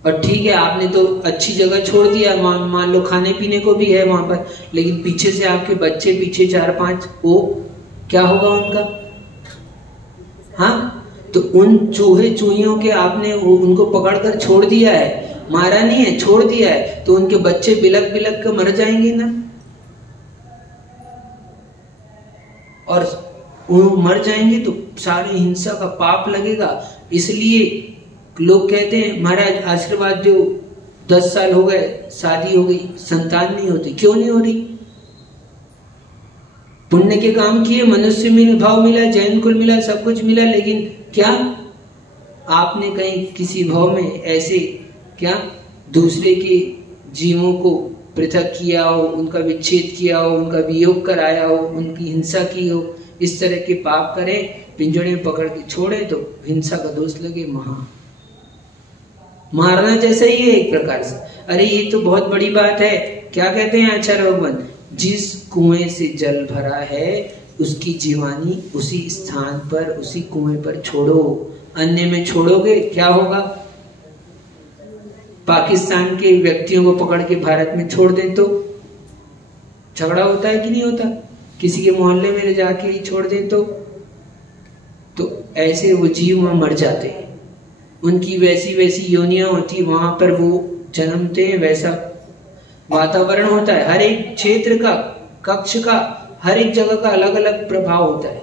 और ठीक है, आपने तो अच्छी जगह छोड़ दिया, मान लो खाने पीने को भी है वहां पर, लेकिन पीछे से आपके बच्चे पीछे 4-5, वो क्या होगा उनका? हाँ, तो उन चूहे चूहियों के आपने उनको पकड़कर छोड़ दिया है, मारा नहीं है, छोड़ दिया है, तो उनके बच्चे बिलक बिलक कर मर जाएंगे ना। और वो मर जाएंगे तो सारी हिंसा का पाप लगेगा। इसलिए लोग कहते हैं महाराज आशीर्वाद जो 10 साल हो गए, शादी हो गई, संतान नहीं होती, क्यों नहीं हो रही? पुण्य के काम किए, मनुष्य में भाव मिला, जैन कुल मिला, सब कुछ मिला, लेकिन क्या आपने कहीं किसी भाव में ऐसे क्या दूसरे के जीवों को पृथक किया हो, उनका विच्छेद किया हो, उनका वियोग कराया हो, उनकी हिंसा की हो, इस तरह के पाप करें, पिंजड़े में पकड़ के छोड़े तो हिंसा का दोष लगे, मारना जैसा ही है एक प्रकार से। अरे ये तो बहुत बड़ी बात है। क्या कहते हैं आचार्य भगवान, जिस कुएं से जल भरा है उसकी जीवानी उसी स्थान पर, उसी कुएं पर छोड़ो, अन्य में छोड़ोगे क्या होगा? पाकिस्तान के व्यक्तियों को पकड़ के भारत में छोड़ दें तो झगड़ा होता है कि नहीं होता? किसी के मोहल्ले में ले जाके ही छोड़ दें तो ऐसे वो जीव वहां मर जाते हैं, उनकी वैसी वैसी योनियां होती, वहां पर वो जन्मते हैं, वैसा वातावरण होता है। हर एक क्षेत्र का, कक्ष का, हर एक जगह का अलग अलग प्रभाव होता है।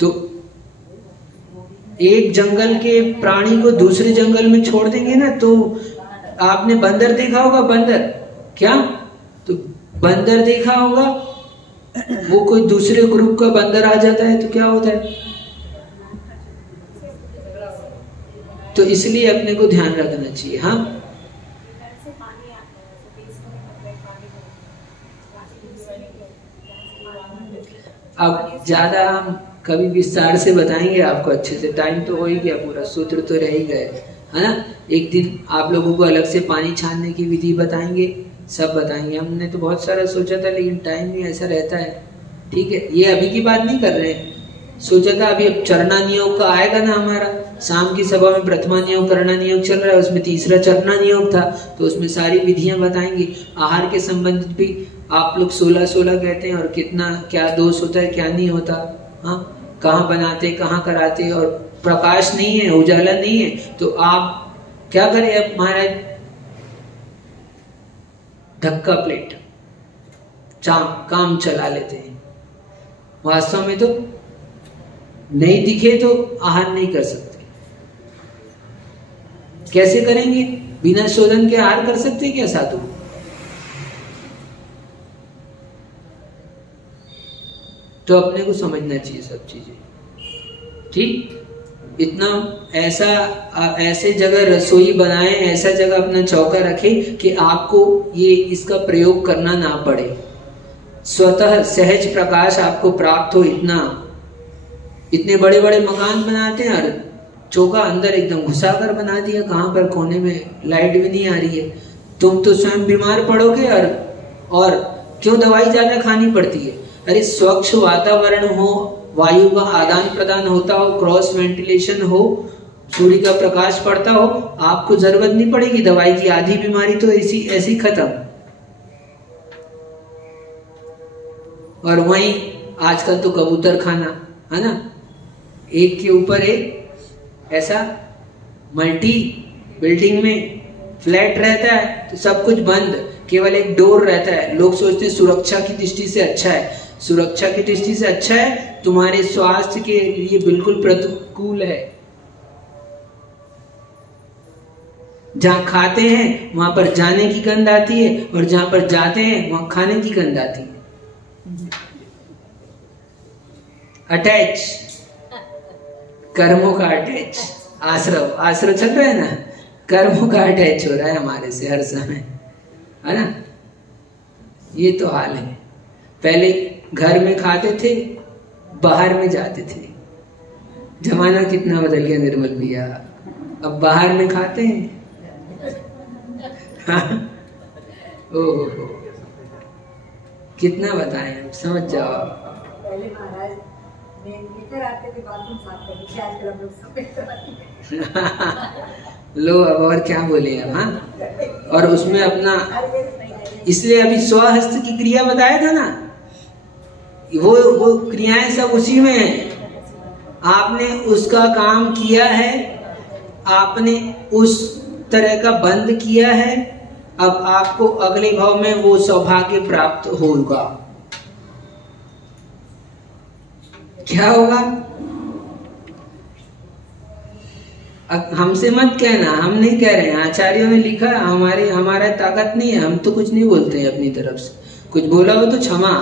तो एक जंगल के प्राणी को दूसरे जंगल में छोड़ देंगे ना, तो आपने बंदर देखा होगा, बंदर क्या, तो बंदर देखा होगा, वो कोई दूसरे ग्रुप का बंदर आ जाता है तो क्या होता है? तो इसलिए अपने को ध्यान रखना चाहिए। हाँ, अब ज्यादा हम कभी विस्तार से बताएंगे आपको अच्छे से, टाइम तो हो ही गया, पूरा सूत्र तो रह ही गए, है ना। एक दिन आप लोगों को अलग से पानी छानने की विधि बताएंगे, सब बताएंगे। हमने तो बहुत सारा सोचा था, लेकिन टाइम ही ऐसा रहता है। ठीक है, ये अभी की बात नहीं कर रहे हैं, सोचा था अभी अब चरना नियोग का आएगा ना हमारा, शाम की सभा में प्रथमा नियोग करना नियोग चल रहा है, उसमें तीसरा चरना नियोग था, तो उसमें सारी विधियां बताएंगे। आहार के संबंधित भी आप लोग 16-16 कहते हैं, और कितना क्या दोष होता है, क्या नहीं होता, हाँ, कहाँ बनाते, कहाँ कराते, और प्रकाश नहीं है, उजाला नहीं है, तो आप क्या करें? अब महाराज धक्का प्लेट काम चला लेते हैं, वास्तव में तो नहीं दिखे तो आहार नहीं कर सकते। कैसे करेंगे? बिना शोधन के आहार कर सकते क्या साधु? तो अपने को समझना चाहिए सब चीजें, ठीक। इतना ऐसे जगह रसोई बनाए, ऐसा जगह अपना चौका रखे कि आपको ये इसका प्रयोग करना ना पड़े, स्वतः सहज प्रकाश आपको प्राप्त हो। इतने बड़े बड़े मकान बनाते हैं और चौका अंदर एकदम घुसाकर बना दिया, कहां पर कोने में लाइट भी नहीं आ रही है, तुम तो स्वयं बीमार पड़ोगे, और क्यों दवाई ज्यादा खानी पड़ती है? अरे स्वच्छ वातावरण हो, वायु का आदान प्रदान होता हो, क्रॉस वेंटिलेशन हो, सूर्य का प्रकाश पड़ता हो, आपको जरूरत नहीं पड़ेगी दवाई की। आधी बीमारी तो ऐसी खत्म। और वहीं आजकल तो कबूतर खाना, है ना, एक के ऊपर एक ऐसा मल्टी बिल्डिंग में फ्लैट रहता है तो सब कुछ बंद, केवल एक डोर रहता है। लोग सोचते हैं सुरक्षा की दृष्टि से अच्छा है, सुरक्षा की दृष्टि से अच्छा है, तुम्हारे स्वास्थ्य के लिए बिल्कुल प्रतिकूल है। जहां खाते हैं वहां पर जाने की गंध आती है, और जहां पर जाते हैं वहां खाने की गंध आती है। अटैच, कर्मों का अटैच, आश्रव चल रहा है ना, कर्मों का अटैच हो रहा है हमारे से हर समय, है ना। ये तो हाल है। पहले घर में खाते थे, बाहर में जाते थे। जमाना कितना बदल गया निर्मल भैया, अब बाहर में खाते हैं। ओहो, कितना बताएं, समझ जाओ। पहले महाराज मीटर आते थे बाथरूम साफ करने के, आजकल हम लोग सब लो अब और क्या बोले हम, हाँ। और उसमें अपना, इसलिए अभी स्वहस्त की क्रिया बताया था ना, वो क्रियाएं सब उसी में है। आपने उसका काम किया है, आपने उस तरह का बंद किया है, अब आपको अगले भाव में वो सौभाग्य प्राप्त होगा। क्या होगा? हमसे मत कहना, हम नहीं कह रहे हैं, आचार्यों ने लिखा, हमारा ताकत नहीं है, हम तो कुछ नहीं बोलते हैं अपनी तरफ से। कुछ बोला हो तो क्षमा,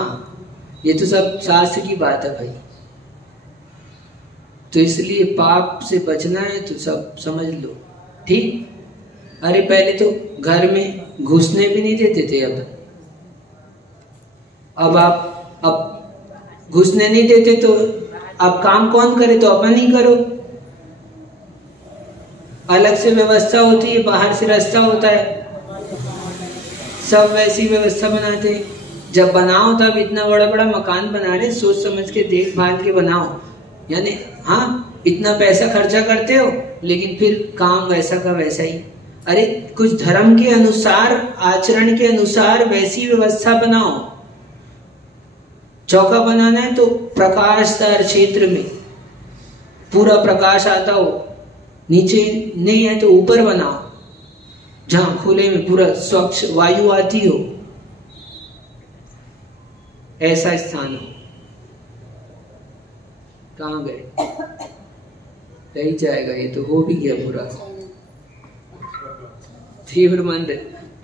ये तो सब शास्त्र की बात है भाई। तो इसलिए पाप से बचना है तो सब समझ लो, ठीक। अरे पहले तो घर में घुसने भी नहीं देते थे, अब आप घुसने नहीं देते तो अब काम कौन करे? तो अपन ही करो। अलग से व्यवस्था होती है, बाहर से रास्ता होता है, सब वैसी व्यवस्था बनाते हैं। जब बनाओ तब इतना बड़ा बड़ा मकान बना रहे, सोच समझ के देखभाल के बनाओ, यानी हाँ इतना पैसा खर्चा करते हो लेकिन फिर काम वैसा का वैसा ही। अरे कुछ धर्म के अनुसार, आचरण के अनुसार वैसी व्यवस्था बनाओ। चौका बनाना है तो प्रकाशदार क्षेत्र में पूरा प्रकाश आता हो, नीचे नहीं है तो ऊपर बनाओ, जहां खुले में पूरा स्वच्छ वायु आती हो, ऐसा स्थान हो। कहां गए? रह जाएगा, ये तो हो भी गया पूरा। तीव्र मंद,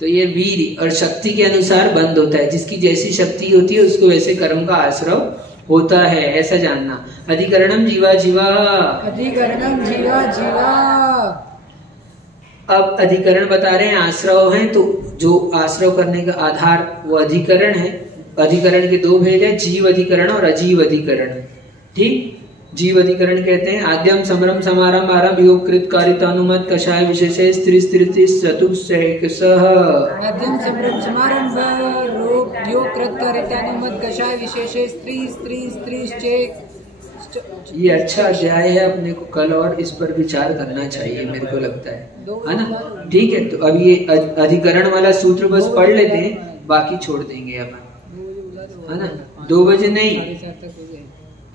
तो ये वीर और शक्ति के अनुसार बंद होता है। जिसकी जैसी शक्ति होती है उसको वैसे कर्म का आश्रव होता है, ऐसा जानना। अधिकरणम जीवा जीवा, अधिकरणम जीवा जीवा। अब अधिकरण बता रहे हैं, आश्रव हैं, तो जो आश्रव करने का आधार वो अधिकरण है। अधिकरण के दो भेद है, जीव अधिकरण और अजीव अधिकरण, ठीक। जीव अधिकरण कहते हैं आद्यम समरम समारंभ आरंभ योग कृत कारित अनुमत कषाय विशेष स्त्री स्त्री चतुर्सह। आद्यम समरम समारंभ योग कृत कारित अनुमत कषाय विशेष स्त्री स्त्री स्त्री। ये अच्छा अध्याय है, अपने को कल और इस पर विचार करना चाहिए, मेरे को लगता है ना। ठीक है, तो अब ये अधिकरण वाला सूत्र बस पढ़ लेते हैं, बाकी छोड़ देंगे अपन, है ना। 2 बजे नहीं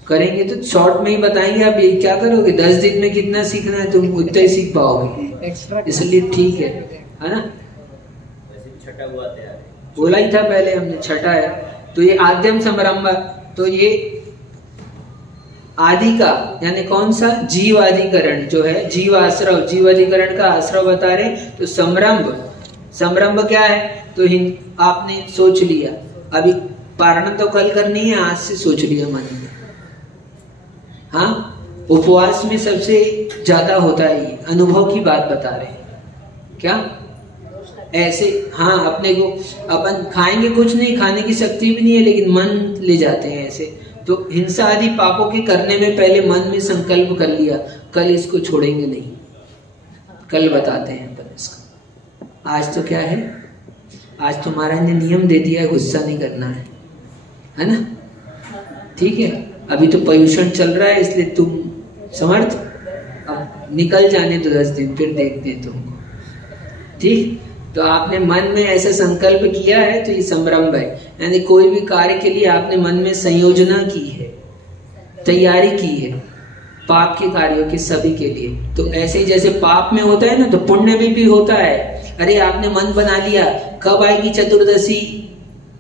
करेंगे तो शॉर्ट में ही बताएंगे। आप ये क्या करोगे, 10 दिन में कितना सीखना है तुम उतना ही सीख पाओगे, इसलिए ठीक है ना। छठा हुआ तैयार, बोला ही था पहले हमने, छठा है। तो ये आद्यम समारंभ, तो ये आदि का यानी कौन सा? जीव अधिकरण जो है, जीव आश्रव, जीव अधिकरण का आश्रव बता रहे। तो संरंभ क्या है? तो आपने सोच लिया, अभी पारणा तो कल करनी है, आज से सोच लिया मन में। हाँ, उपवास में सबसे ज्यादा होता है ये, अनुभव की बात बता रहे हैं क्या ऐसे। हाँ, अपने को अपन खाएंगे कुछ नहीं, खाने की शक्ति भी नहीं है, लेकिन मन ले जाते हैं ऐसे। तो हिंसा आदि पापों के करने में पहले मन में संकल्प कर लिया, कल इसको छोड़ेंगे नहीं, कल बताते हैं अपन इसको। आज तो क्या है, आज तुम्हारा ने नियम दे दिया है, गुस्सा नहीं करना है ना, ठीक है। अभी तो पोल्यूशन चल रहा है, इसलिए तुम समर्थ, अब निकल जाने तो 10 दिन, फिर देखते हैं तुमको, ठीक। तो आपने मन में ऐसा संकल्प किया है तो ये संरंभ है, यानी कोई भी कार्य के लिए आपने मन में संयोजना की है, तैयारी की है, पाप के कार्यों के सभी के लिए। तो ऐसे ही जैसे पाप में होता है ना, तो पुण्य में भी होता है। अरे आपने मन बना लिया कब आएगी चतुर्दशी,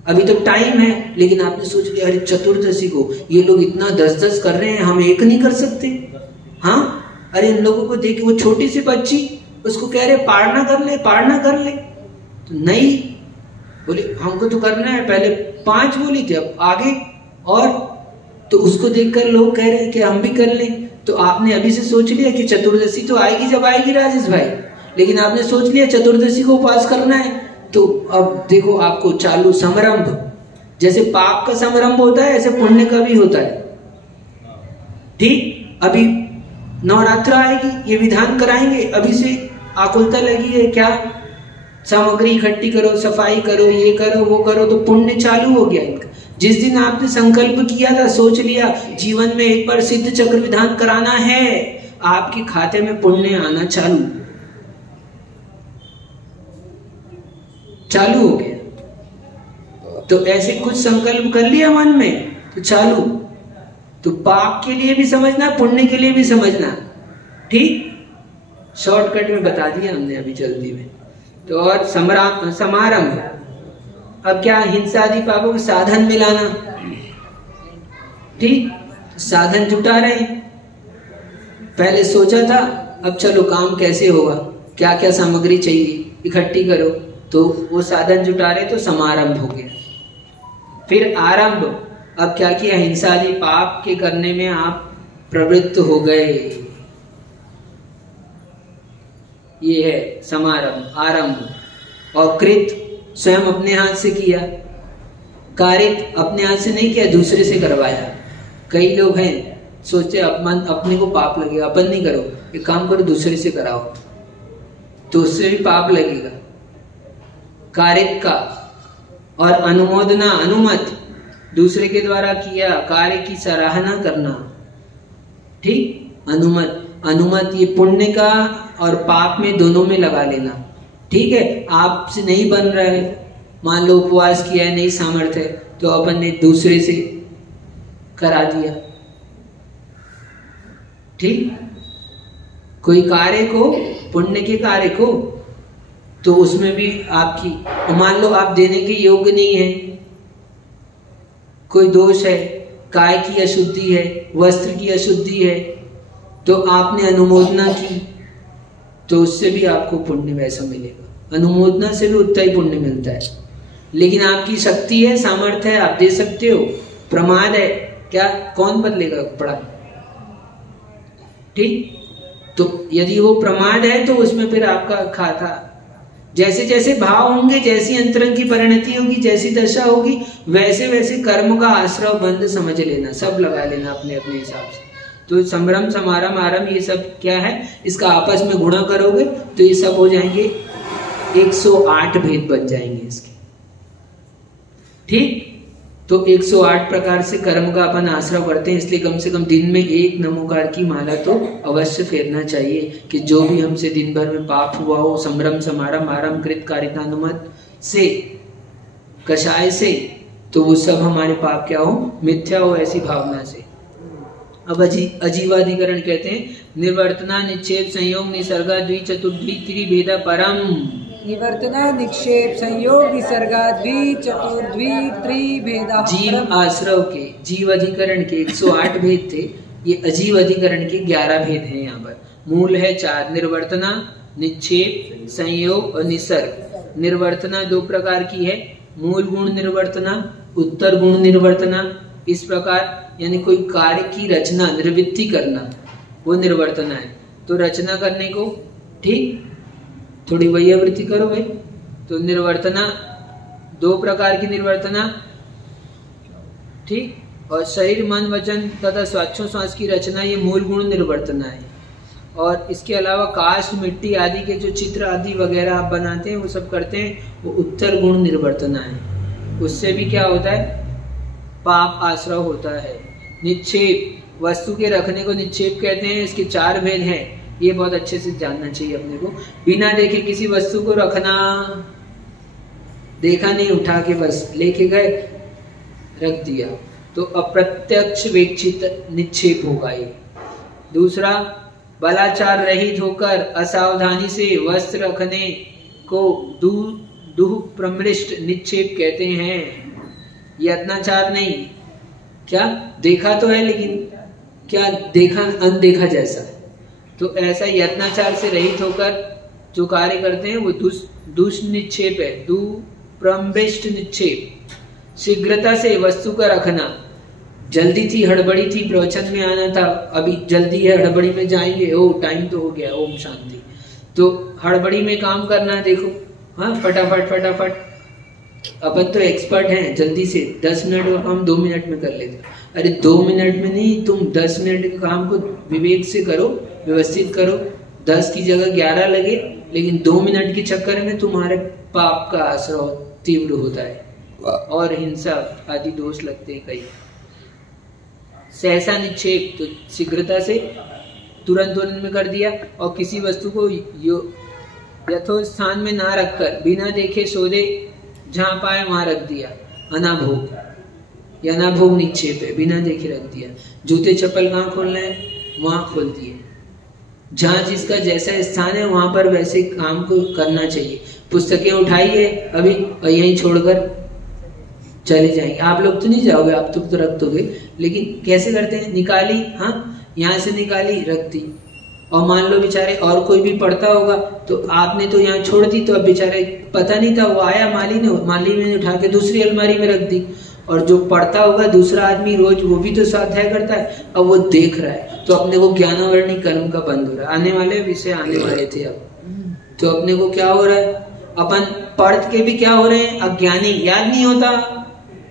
अभी तो टाइम है, लेकिन आपने सोच लिया अरे चतुर्दशी को ये लोग इतना 10-10 कर रहे हैं, हम एक नहीं कर सकते। हाँ, अरे इन लोगों को देख, वो छोटी सी बच्ची उसको कह रहे पारना कर ले, पारना कर ले, तो नहीं बोले हमको तो करना है, पहले 5 बोली थी अब आगे, और तो उसको देखकर लोग कह रहे हैं कि हम भी कर लें। तो आपने अभी से सोच लिया कि चतुर्दशी तो आएगी जब आएगी राजेश भाई, लेकिन आपने सोच लिया चतुर्दशी को उपास करना है, तो अब देखो आपको चालू समारंभ, जैसे पाप का समारंभ होता है ऐसे पुण्य का भी होता है। ठीक, अभी नवरात्र आएगी, ये विधान कराएंगे, अभी से आकुलता लगी है, क्या सामग्री इकट्ठी करो, सफाई करो, ये करो, वो करो, तो पुण्य चालू हो गया इनका। जिस दिन आपने संकल्प किया था, सोच लिया जीवन में एक बार सिद्ध चक्र विधान कराना है, आपके खाते में पुण्य आना चालू हो गया। तो ऐसे कुछ संकल्प कर लिया मन में तो चालू। तो पाप के लिए भी समझना, पुण्य के लिए भी समझना। ठीक, शॉर्टकट में बता दिया हमने अभी जल्दी में। तो और समारंभ, अब क्या, हिंसा आदि पापों के साधन मिलाना। ठीक, साधन जुटा रहे, पहले सोचा था अब चलो काम कैसे होगा, क्या क्या सामग्री चाहिए इकट्ठी करो, तो वो साधन जुटा रहे, तो समारंभ हो गया। फिर आरंभ, अब क्या किया, हिंसा आदि पाप के करने में आप प्रवृत्त हो गए, ये है समारंभ, आरंभ। और कृत, स्वयं अपने हाथ से किया, कारित अपने हाथ से नहीं किया, दूसरे से करवाया। कई लोग हैं सोचते अपने को पाप लगेगा, अपन नहीं करो, एक काम करो दूसरे से कराओ, तो उससे भी पाप लगेगा। कारित का, और अनुमोदना, अनुमत, दूसरे के द्वारा किया कार्य की सराहना करना। ठीक, अनुमत, अनुमत ये पुण्य का और पाप में दोनों में लगा लेना। ठीक है, आपसे नहीं बन रहा है, मान लो उपवास किया है, नहीं सामर्थ्य है, तो अपन ने दूसरे से करा दिया। ठीक, कोई कार्य को, पुण्य के कार्य को, तो उसमें भी आपकी, मान लो आप देने के योग्य नहीं है, कोई दोष है, काय की अशुद्धि है, वस्त्र की अशुद्धि है, तो आपने अनुमोदना की, तो उससे भी आपको पुण्य वैसा मिलेगा। अनुमोदना से भी उतना ही पुण्य मिलता है। लेकिन आपकी शक्ति है, सामर्थ्य है, आप दे सकते हो, प्रमाद है, क्या कौन बदलेगा कपड़ा। ठीक, तो यदि वो प्रमाद है तो उसमें फिर आपका खाता, जैसे जैसे भाव होंगे, जैसी अंतरंग की परिणति होगी, जैसी दशा होगी, वैसे वैसे कर्म का आश्रव बंध समझ लेना, सब लगा लेना अपने अपने हिसाब से। तो संभ्रम, समारंभ, आरंभ, ये सब क्या है, इसका आपस में गुणा करोगे तो ये सब हो जाएंगे 108 भेद बन जाएंगे इसके। ठीक, तो 108 प्रकार से कर्म का अपन आश्रय करते हैं, इसलिए कम से कम दिन में 1 नमोकार की माला तो अवश्य फेरना चाहिए, कि जो भी हमसे दिन भर में पाप हुआ हो, संभ्रम, समारंभ, आरंभ, कृत, कारितानुमत से, कषाय से, तो वो सब हमारे पाप क्या हो, मिथ्या हो, ऐसी भावना से। अब अजीवाधिकरण कहते हैं, निर्वर्तना, निक्षेप, संयोग, निसर्गा, द्वि, चतुर्द्वि, त्रिभेदा परम। निवर्तना, निक्षेप, संयोग, निसर्गा, द्वि, चतुर्द्वि, त्रिभेदा। जीव आश्रव के, जीव अधिकरण के 108 भेद थे, ये अजीव अधिकरण के 11 भेद हैं। यहाँ पर मूल है 4, निर्वर्तना, निक्षेप, संयोग और निसर्ग। निर्वर्तना 2 प्रकार की है, मूल गुण निर्वर्तना, उत्तर गुण निर्वर्तना। इस प्रकार यानी कोई कार्य की रचना, निर्वृत्ति करना, वो निर्वर्तना है। तो रचना करने को, ठीक, थोड़ी वैयावृत्ति करो भाई, तो निर्वर्तना 2 प्रकार की निर्वर्तना, ठीक, और शरीर, मन, वचन तथा श्वासोच्छ्वास की रचना, ये मूल गुण निर्वर्तना है। और इसके अलावा काष्ठ, मिट्टी आदि के जो चित्र आदि वगैरह आप बनाते हैं, वो सब करते हैं, वो उत्तर गुण निर्वर्तना है। उससे भी क्या होता है, पाप आश्रय होता है। निक्षेप, वस्तु के रखने को निक्षेप कहते हैं, इसके 4 भेद हैं, ये बहुत अच्छे से जानना चाहिए अपने को। बिना देखे किसी वस्तु को रखना, देखा नहीं, उठा के बस लेके गए, रख दिया, तो अप्रत्यक्ष वेक्षित निक्षेप होगा ये। दूसरा, बलाचार रहित होकर असावधानी से वस्त्र रखने को दुह प्रमृष्ट निक्षेप कहते हैं। यत्नाचार नहीं, क्या देखा तो है लेकिन क्या देखा अनदेखा जैसा, तो ऐसा यत्नाचार से रहित होकर जो कार्य करते हैं वो दुष्निक्षेप है, दुप्रमृष्ट निक्षेप। शीघ्रता से वस्तु का रखना, जल्दी थी, हड़बड़ी थी, प्रवचन में आना था, अभी जल्दी है, हड़बड़ी में जाएंगे, ओ टाइम तो हो गया, ओम शांति, तो हड़बड़ी में काम करना, देखो हाँ फटाफट फटाफट। अपन तो एक्सपर्ट हैं, जल्दी से 10 मिनट का काम 2 मिनट में कर लेते। अरे 2 मिनट में नहीं, तुम 10 मिनट के काम को विवेक से करो, व्यवस्थित करो, 10 की जगह 11 लगे, लेकिन 2 मिनट के चक्कर में तुम्हारे पाप का आश्रय तीव्र होता है और हिंसा आदि दोष लगते हैं कई। सहसा निक्षेप, तो शीघ्रता से तुरंत में कर दिया, और किसी वस्तु को यथोचित स्थान में ना रखकर बिना देखे सौदे जहां पाए वहां रख दिया, अनाभोग, या अनाभोग निक्षेप है, बिना देखे रख दिया। जूते चप्पल कहाँ खोलना है वहां खोल दिए, जहां जिसका जैसा स्थान है वहां पर वैसे काम को करना चाहिए। पुस्तकें उठाई है अभी और यहीं छोड़कर चले जाएंगे, आप लोग तो नहीं जाओगे, आप तो रख दोगे, लेकिन कैसे करते हैं, निकाली, हाँ यहाँ से निकाली रख दी, और मान लो बेचारे और कोई भी पढ़ता होगा तो आपने तो यहाँ छोड़ दी, तो अब बेचारे पता नहीं था, वो आया माली ने उठा के दूसरी अलमारी में रख दी, और जो पढ़ता होगा दूसरा आदमी रोज, वो भी तो स्वाध्याय करता है, अब वो देख रहा है, तो अपने को ज्ञानावरणी कर्म का बंद हो रहा है। आने वाले विषय आने वाले थे अब, तो अपने को क्या हो रहा है, अपन पढ़ के भी क्या हो रहे हैं, अज्ञानी, याद नहीं होता,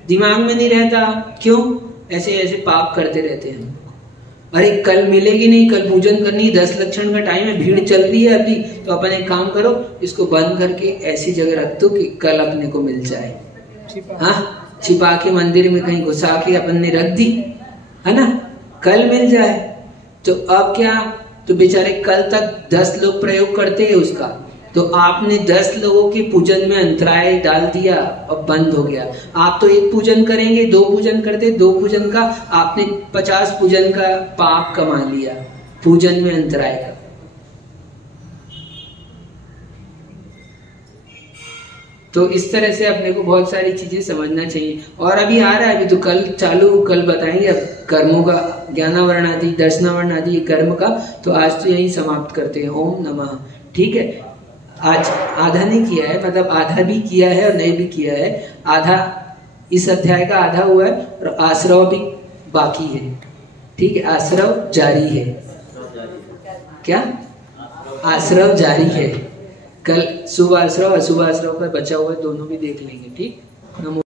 दिमाग में नहीं रहता, क्यों, ऐसे ऐसे पाप करते रहते हैं। अरे कल मिलेगी नहीं, कल पूजन करनी, 10 लक्षण का टाइम है, भीड़ चल रही है अभी, तो अपन एक काम करो, इसको बंद करके ऐसी जगह रख दो कि कल अपने को मिल जाए, हाँ छिपा के मंदिर में कहीं घुसा के अपन ने रख दी, है ना, कल मिल जाए। तो अब क्या, तो बेचारे कल तक 10 लोग प्रयोग करते हैं उसका, तो आपने 10 लोगों के पूजन में अंतराय डाल दिया और बंद हो गया। आप तो एक पूजन करेंगे, 2 पूजन करते, 2 पूजन का आपने 50 पूजन का पाप कमा लिया, पूजन में अंतराय का। तो इस तरह से अपने को बहुत सारी चीजें समझना चाहिए। और अभी आ रहा है, अभी तो कल चालू, कल बताएंगे अब कर्मों का, ज्ञानावरण आदि, दर्शनावरण आदि कर्म का। तो आज तो यही समाप्त करते हैं, ओम नमः। ठीक है, आज आधा नहीं किया है, मतलब आधा भी किया है और नहीं भी किया है, आधा इस अध्याय का आधा हुआ है और आश्रव भी बाकी है। ठीक है, आश्रव जारी है, क्या आश्रव जारी है, कल शुभ आश्रव अशुभ आश्रव का बचा हुआ है, दोनों भी देख लेंगे। ठीक, नमो।